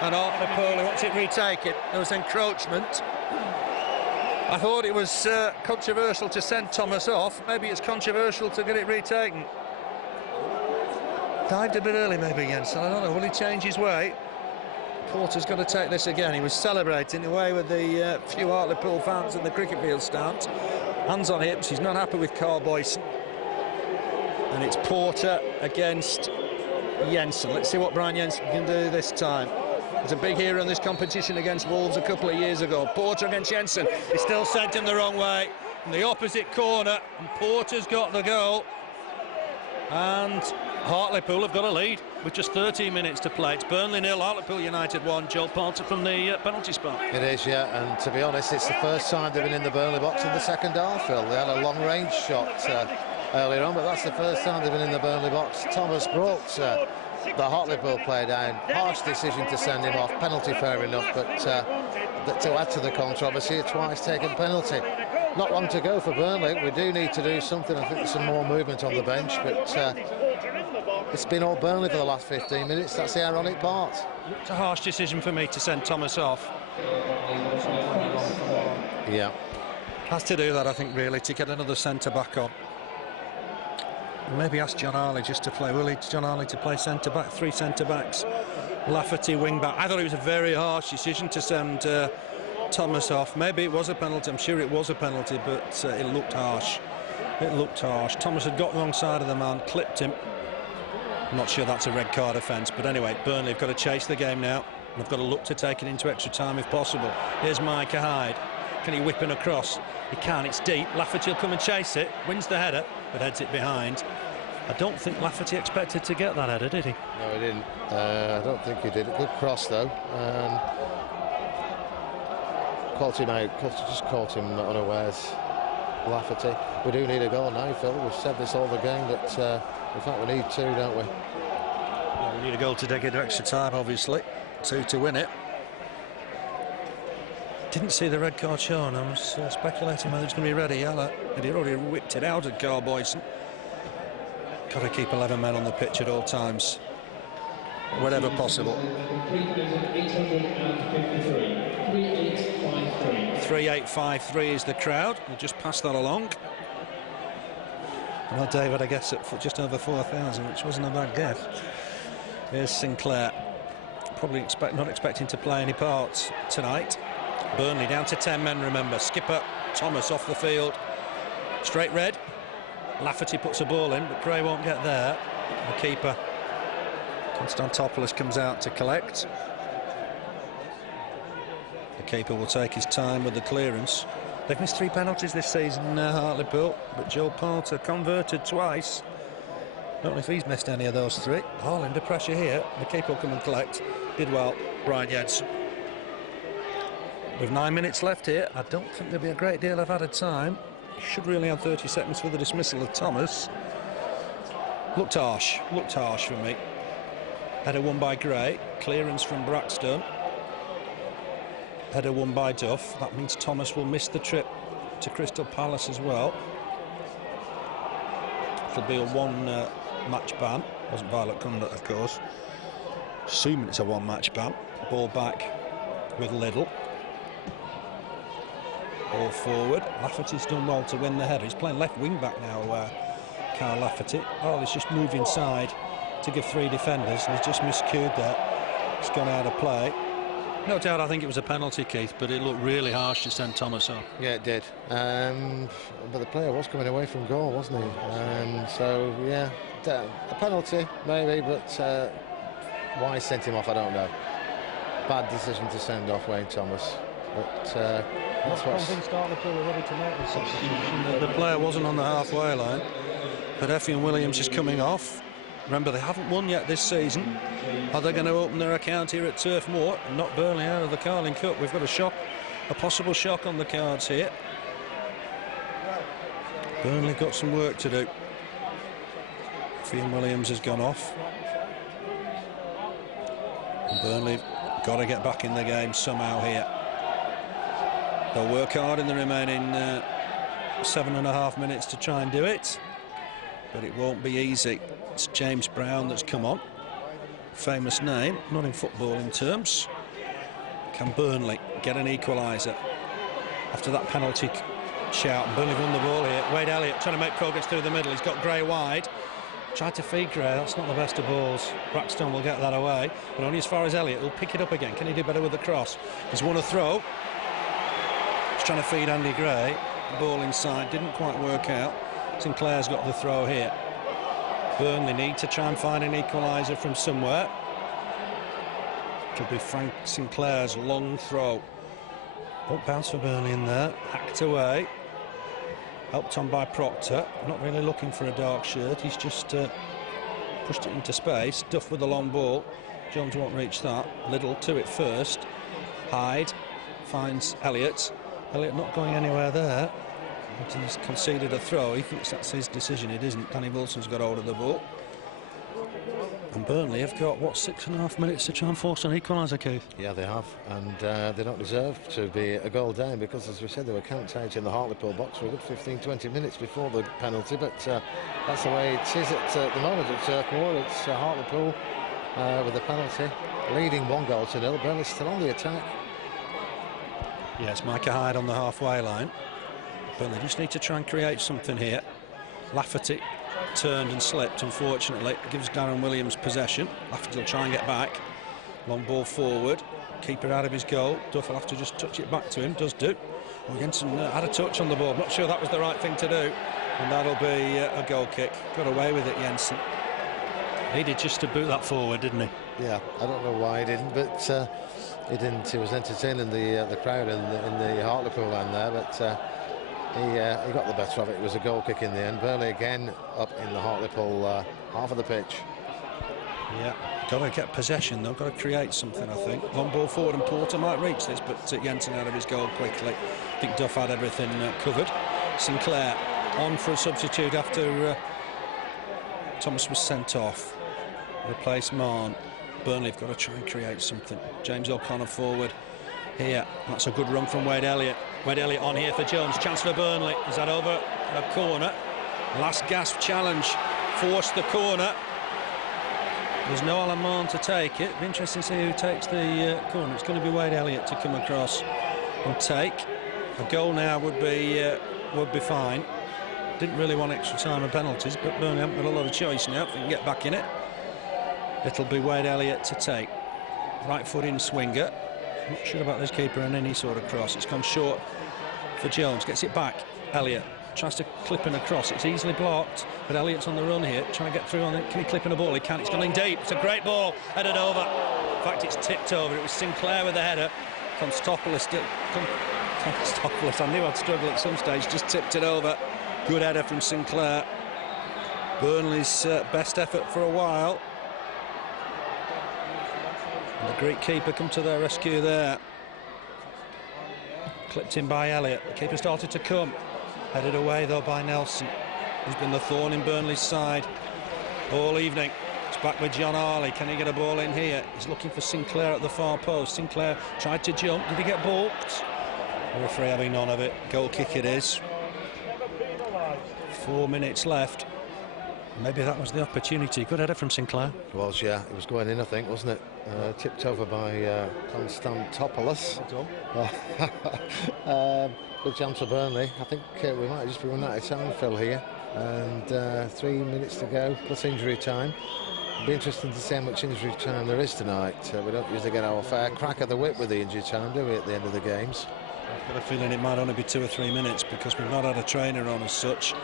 And Hartlepool wants it retaken. There was encroachment. I thought it was controversial to send Thomas off. Maybe it's controversial to get it retaken. Dived a bit early, maybe, Jensen. I don't know. Will he change his way? Porter's got to take this again. He was celebrating away with the few Hartlepool fans in the cricket field stand. Hands on hips. He's not happy with Carl Boyson. And it's Porter against Jensen. Let's see what Brian Jensen can do this time. He was a big hero in this competition against Wolves a couple of years ago. Porter against Jensen. He still sent him the wrong way. In the opposite corner. And Porter's got the goal. And Hartlepool have got a lead with just 13 minutes to play. It's Burnley 0, Hartlepool United 1. Joel Porter from the penalty spot. It is, yeah, and to be honest, it's the first time they've been in the Burnley box in the second half, Phil. They had a long-range shot earlier on, but that's the first time they've been in the Burnley box. Thomas brought the Hartlepool player down. Harsh decision to send him off. Penalty, fair enough, but to add to the controversy, a twice taken penalty. Not long to go for Burnley. We do need to do something. I think there's some more movement on the bench, but it's been all Burnley for the last 15 minutes. That's the ironic part. It's a harsh decision for me to send Thomas off. Yeah. Has to do that, I think, really, to get another centre-back on. Maybe ask John Harley just to play. Will he, John Harley, to play centre-back? 3 centre-backs. Lafferty, wing-back. I thought it was a very harsh decision to send Thomas off. Maybe it was a penalty. I'm sure it was a penalty, but it looked harsh. It looked harsh. Thomas had got the wrong side of the man, clipped him. I'm not sure that's a red card offence, but anyway, Burnley have got to chase the game now. They've got to look to take it into extra time if possible. Here's Micah Hyde. Can he whip him across? He can. It's deep. Lafferty will come and chase it. Wins the header, but heads it behind. I don't think Lafferty expected to get that header, did he? No, he didn't. I don't think he did. A good cross, though. Caught him out. Just caught him unawares. Lafferty. We do need a goal now, Phil. We've said this all the game, but in fact we need 2, don't we? Well, we need a goal to take it to extra time, obviously. 2 to win it. Didn't see the red card shown. I was speculating whether it's going to be red or yellow. And he'd already whipped it out at Carl Boyson. Got to keep 11 men on the pitch at all times, whenever possible. 3853 is the crowd. We'll just pass that along. Well, David, I guess at just over 4,000, which wasn't a bad guess. Here's Sinclair. Probably not expecting to play any parts tonight. Burnley down to 10 men, remember. Skipper Thomas off the field. Straight red. Lafferty puts a ball in, but Gray won't get there. The keeper, Konstantopoulos, comes out to collect. The keeper will take his time with the clearance. They've missed 3 penalties this season, Hartlepool, but Joel Porter converted twice. Don't know if he's missed any of those 3. All under pressure here. The keeper will come and collect. Did well, Brian Jensen. With 9 minutes left here, I don't think there'll be a great deal of added time. Should really have 30 seconds for the dismissal of Thomas. Looked harsh for me. Header won by Gray. Clearance from Braxton. Header won by Duff. That means Thomas will miss the trip to Crystal Palace as well. It'll be a 1 match ban. Wasn't violent conduct, of course. Assuming it's a 1 match ban. Ball back with Liddell. Ball forward. Lafferty's done well to win the header. He's playing left wing back now, Carl Lafferty. Oh, he's just moved inside to give 3 defenders, and he's just miscued that. It's gone out of play. No doubt, I think it was a penalty, Keith, but it looked really harsh to send Thomas off. Yeah, it did. But the player was coming away from goal, wasn't he? So, yeah, a penalty, maybe, but why sent him off, I don't know. Bad decision to send off Wayne Thomas. But that's what's... Hartlepool were ready to make the substitution. The player wasn't on the halfway line, but Effiong Williams is coming off. Remember, they haven't won yet this season. Are they going to open their account here at Turf Moor and knock Burnley out of the Carling Cup? We've got a possible shock on the cards here. Burnley got some work to do. Effiong Williams has gone off. And Burnley got to get back in the game somehow here. They'll work hard in the remaining 7.5 minutes to try and do it, but it won't be easy. It's James Brown that's come on. Famous name, not in footballing terms. Can Burnley get an equaliser after that penalty shout? And Burnley won the ball here. Wade Elliott trying to make progress through the middle. He's got Gray wide. Tried to feed Gray. That's not the best of balls. Braxton will get that away, but only as far as Elliott. He'll pick it up again. Can he do better with the cross? He's won a throw. He's trying to feed Andy Gray. Ball inside. Didn't quite work out. Sinclair's got the throw here. Burnley need to try and find an equaliser from somewhere. It'll be Frank Sinclair's long throw. Don't bounce for Burnley in there. Hacked away. Helped on by Proctor. Not really looking for a dark shirt. He's just pushed it into space. Duff with the long ball. Jones won't reach that. Liddle to it first. Hyde finds Elliott. Elliott not going anywhere there. He's conceded a throw. He thinks that's his decision. It isn't. Danny Wilson's got hold of the ball. And Burnley have got, what, 6.5 minutes to try and force an equaliser, Keith? Yeah, they have, and they don't deserve to be a goal down because, as we said, they were counted in the Hartlepool box for a good 15-20 minutes before the penalty, but that's the way it is at the moment at Turf Moor. It's Hartlepool with the penalty, leading 1-0. Burnley still on the attack. Yes, Micah Hyde on the halfway line. Burnley just need to try and create something here. Lafferty turned and slipped, unfortunately. Gives Darren Williams possession. Lafferty will try and get back. Long ball forward. Keeper out of his goal. Duff will have to just touch it back to him. Does do. Well, Jensen had a touch on the ball. Not sure that was the right thing to do. And that'll be a goal kick. Got away with it, Jensen. He did just to boot that forward, didn't he? Yeah, I don't know why he didn't, but he didn't. He was entertaining the crowd in the Hartlepool end there, but he got the better of it. It was a goal kick in the end. Burnley again up in the Hartlepool half of the pitch. Yeah, got to get possession though. Got to create something, I think. Long ball forward, and Porter might reach this, but Jensen out of his goal quickly. I think Duff had everything covered. Sinclair on for a substitute after Thomas was sent off. Replace Marn. Burnley have got to try and create something. James O'Connor forward here. That's a good run from Wade Elliott. Wade Elliott on here for Jones. Chance for Burnley. Is that over a corner? Last gasp challenge. Forced the corner. There's no Alan Marn to take it. Be interesting to see who takes the corner. It's going to be Wade Elliott to come across and take. A goal now would be fine. Didn't really want extra time and penalties, but Burnley haven't got a lot of choice now. If they can get back in it, it'll be Wade Elliott to take. Right foot in swinger. Not sure about this keeper and any sort of cross. It's gone short for Jones. Gets it back. Elliott tries to clip in across. It's easily blocked, but Elliott's on the run here. Trying to get through on it. Can he clip in a ball? He can. It's gone in deep. It's a great ball. Headed over. In fact, it's tipped over. It was Sinclair with the header. Constantopoulos. I knew I'd struggle at some stage. Just tipped it over. Good header from Sinclair. Burnley's best effort for a while. And the Greek keeper come to their rescue there. Clipped in by Elliott. The keeper started to come. Headed away though by Nelson, who's been the thorn in Burnley's side all evening. It's back with John Harley. Can he get a ball in here? He's looking for Sinclair at the far post. Sinclair tried to jump. Did he get balked? The referee having none of it. Goal kick it is. 4 minutes left. Maybe that was the opportunity. Good header from Sinclair. It was, yeah. It was going in, I think, wasn't it? Tipped over by Constantopoulos. Good chance for Burnley. I think we might just be running out of time, Phil, here. And 3 minutes to go, plus injury time. It'll be interesting to see how much injury time there is tonight. We don't usually get our fair crack of the whip with the injury time, do we, at the end of the games? I've got a feeling it might only be 2 or 3 minutes because we've not had a trainer on as such.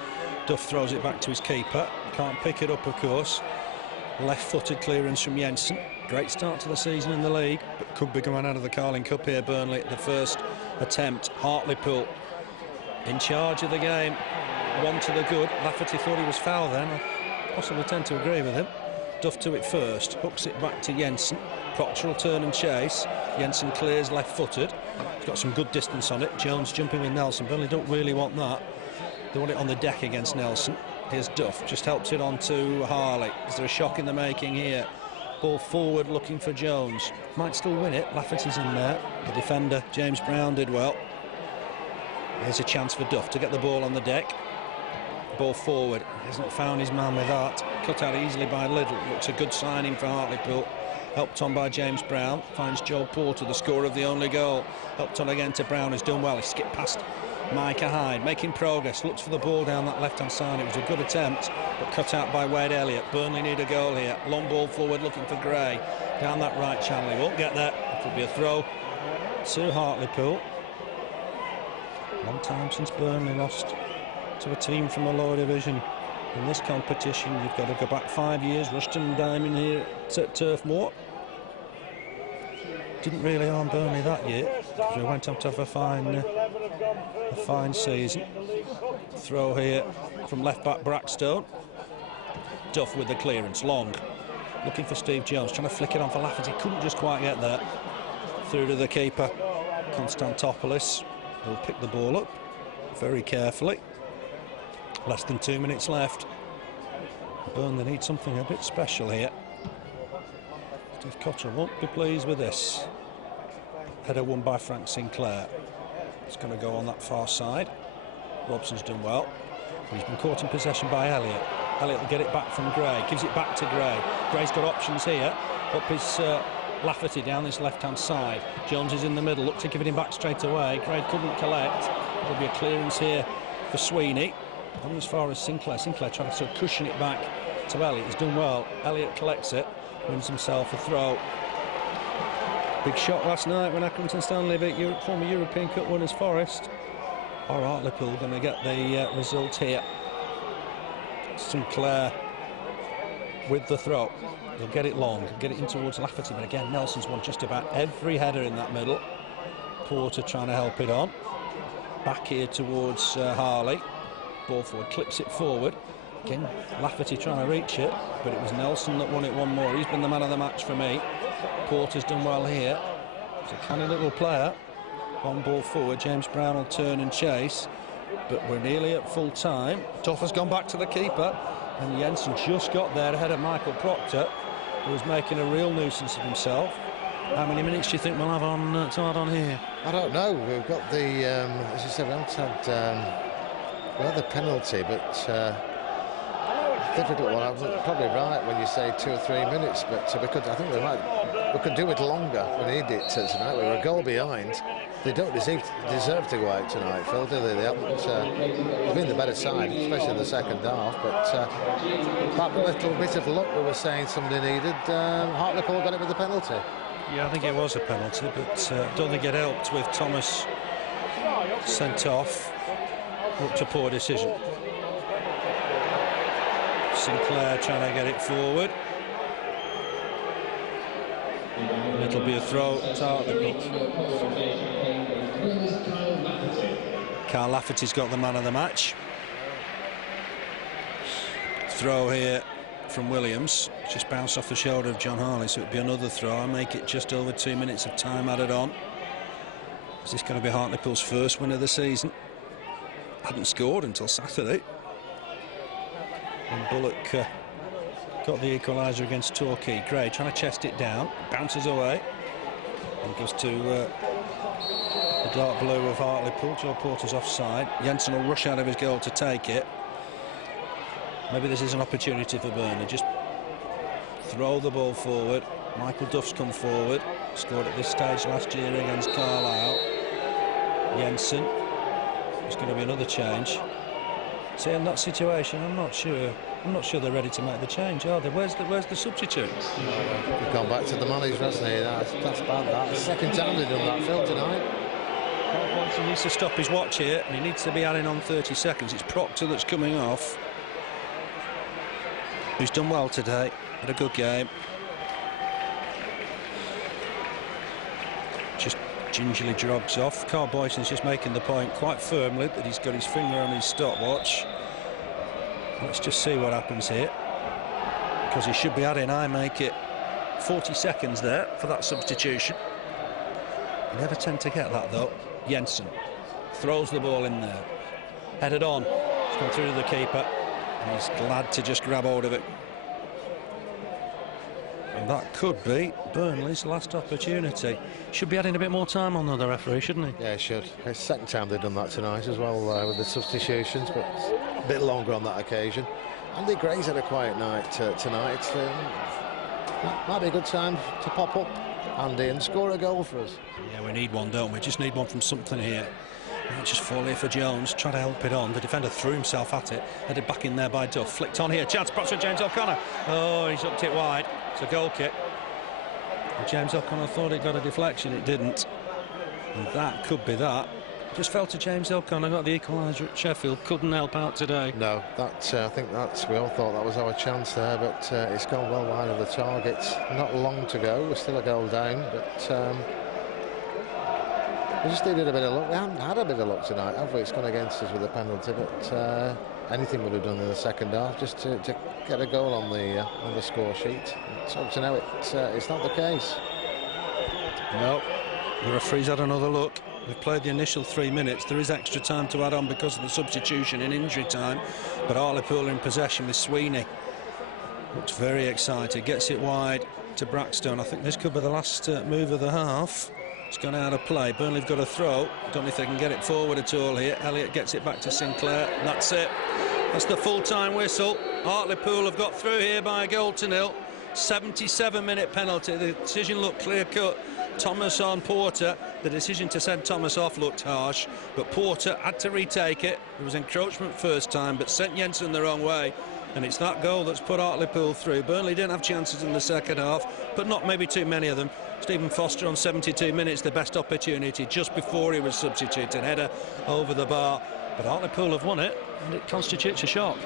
Duff throws it back to his keeper. Can't pick it up, of course. Left-footed clearance from Jensen. Great start to the season in the league, but could be going out of the Carling Cup here, Burnley, the first attempt. Hartlepool in charge of the game, one to the good. Lafferty thought he was foul then. I possibly tend to agree with him. Duff to it first, hooks it back to Jensen. Proctor will turn and chase. Jensen clears left-footed. He's got some good distance on it. Jones jumping with Nelson. Burnley don't really want that. They want it on the deck against Nelson. Here's Duff, just helps it on to Harley. Is there a shock in the making here? Ball forward looking for Jones. Might still win it. Lafferty's in there. The defender, James Brown, did well. Here's a chance for Duff to get the ball on the deck. Ball forward. Hasn't found his man with that. Cut out easily by Liddell. Looks a good signing for Hartlepool. Helped on by James Brown. Finds Joe Porter, the scorer of the only goal. Helped on again to Brown, who's done well. He skipped past Micah Hyde, making progress. Looks for the ball down that left-hand side. It was a good attempt, but cut out by Wade Elliott. Burnley need a goal here. Long ball forward looking for Gray. Down that right channel. He won't get there. It'll be a throw to Hartlepool. Long time since Burnley lost to a team from a lower division in this competition. You've got to go back 5 years. Rushton and Diamond here at Turf Moor. Didn't really harm Burnley that year, because we went on to have a fine season. Throw here from left back Brackstone. Duff with the clearance, long. Looking for Steve Jones, trying to flick it on for Lafferty. Couldn't just quite get there. Through to the keeper, Konstantopoulos. He'll pick the ball up very carefully. Less than 2 minutes left. Burnley need something a bit special here. Steve Cotter won't be pleased with this. Header won by Frank Sinclair. It's going to go on that far side. Robson's done well, but he's been caught in possession by Elliott. Elliott will get it back from Gray, gives it back to Gray. Gray's got options here. Up his Lafferty down this left-hand side. Jones is in the middle, looked to give it him back straight away. Gray couldn't collect. There'll be a clearance here for Sweeney. Only as far as Sinclair. Sinclair trying to sort of cushion it back to Elliott. He's done well. Elliott collects it, wins himself a throw. Big shot last night when Accrington Stanley beat former European Cup winners Forest. Or Hartlepool going to get the result here. Sinclair with the throw. He'll get it long, get it in towards Lafferty, but again Nelson's won just about every header in that middle. Porter trying to help it on. Back here towards Harley. Ball forward, clips it forward. Again, Lafferty trying to reach it, but it was Nelson that won it one more. He's been the man of the match for me. Porter's done well here. He's a canny little player. One ball forward, James Brown will turn and chase, but we're nearly at full time. Duff has gone back to the keeper, and Jensen just got there ahead of Michael Proctor, who was making a real nuisance of himself. How many minutes do you think we'll have on to add on here? I don't know. We've got the, as you said, we haven't had we had the penalty, but difficult one. I was probably right when you say 2 or 3 minutes, but I think we could do it longer. We need it tonight. We were a goal behind. They don't deserve to go out tonight, Phil, do they? They haven't. They've been the better side, especially in the second half. But that little bit of luck we were saying somebody needed. Hartlepool got it with the penalty. Yeah, I think it was a penalty, but don't think it helped with Thomas sent off. Looked a poor decision. Sinclair trying to get it forward. And it'll be a throw to Hartlepool. Carl Lafferty's got the man of the match. Throw here from Williams. Just bounced off the shoulder of John Harley, so it'll be another throw. I'll make it just over 2 minutes of time added on. Is this going to be Hartlepool's first win of the season? Hadn't scored until Saturday. And Bullock got the equaliser against Torquay. Gray trying to chest it down, bounces away, and goes to the dark blue of Hartlepool. Joe Porter's offside. Jensen will rush out of his goal to take it. Maybe this is an opportunity for Burnley. Just throw the ball forward. Michael Duff's come forward. Scored at this stage last year against Carlisle. Jensen. There's going to be another change. See, in that situation, I'm not sure they're ready to make the change, are they? Where's the substitute? We've gone back to the manager, hasn't he? That's bad, that. The second time they've done that, Phil, tonight. He needs to stop his watch here, and he needs to be adding on 30 seconds. It's Proctor that's coming off, who's done well today. Had a good game. gingerly jogs off. Carl Boyson's just making the point quite firmly that he's got his finger on his stopwatch. Let's just see what happens here, because he should be adding, I make it 40 seconds there for that substitution. You never tend to get that though. Jensen throws the ball in there, headed on, it's gone through to the keeper, and he's glad to just grab hold of it. And that could be Burnley's last opportunity. Should be adding a bit more time on the referee, shouldn't he? Yeah, he should. It's the second time they've done that tonight as well, with the substitutions, but a bit longer on that occasion. Andy Gray's had a quiet night tonight. Might be a good time to pop up, Andy, and score a goal for us. Yeah, we need one, don't we? Just need one from something here. Might just fall here for Jones, try to help it on. The defender threw himself at it, headed back in there by Duff. Flicked on here, chance perhaps for James O'Connor. Oh, he's upped it wide. It's a goal kick. And James O'Connor thought it got a deflection, it didn't. And that could be that. Just fell to James O'Connor, got the equaliser at Sheffield, couldn't help out today. No, I think we all thought that was our chance there, but it's gone well wide of the target. Not long to go, we're still a goal down, but we just needed a bit of luck. We haven't had a bit of luck tonight, have we? It's gone against us with a penalty, but anything would have done in the second half just to get a goal on the score sheet. So to know it's not the case. No, the referee's had another look. We've played the initial 3 minutes. There is extra time to add on because of the substitution in injury time. But Hartlepool in possession with Sweeney. Looks very excited. Gets it wide to Braxton. I think this could be the last move of the half. It's gone out of play. Burnley have got a throw. Don't know if they can get it forward at all here. Elliott gets it back to Sinclair. And that's it. That's the full-time whistle. Hartlepool have got through here by 1-0. 77-minute penalty. The decision looked clear-cut. Thomas on Porter. The decision to send Thomas off looked harsh, but Porter had to retake it. There was encroachment first time, but sent Jensen the wrong way, and it's that goal that's put Hartlepool through. Burnley didn't have chances in the second half, but not maybe too many of them. Stephen Foster on 72 minutes, the best opportunity just before he was substituted. Header over the bar, but Hartlepool have won it, and it constitutes a shock.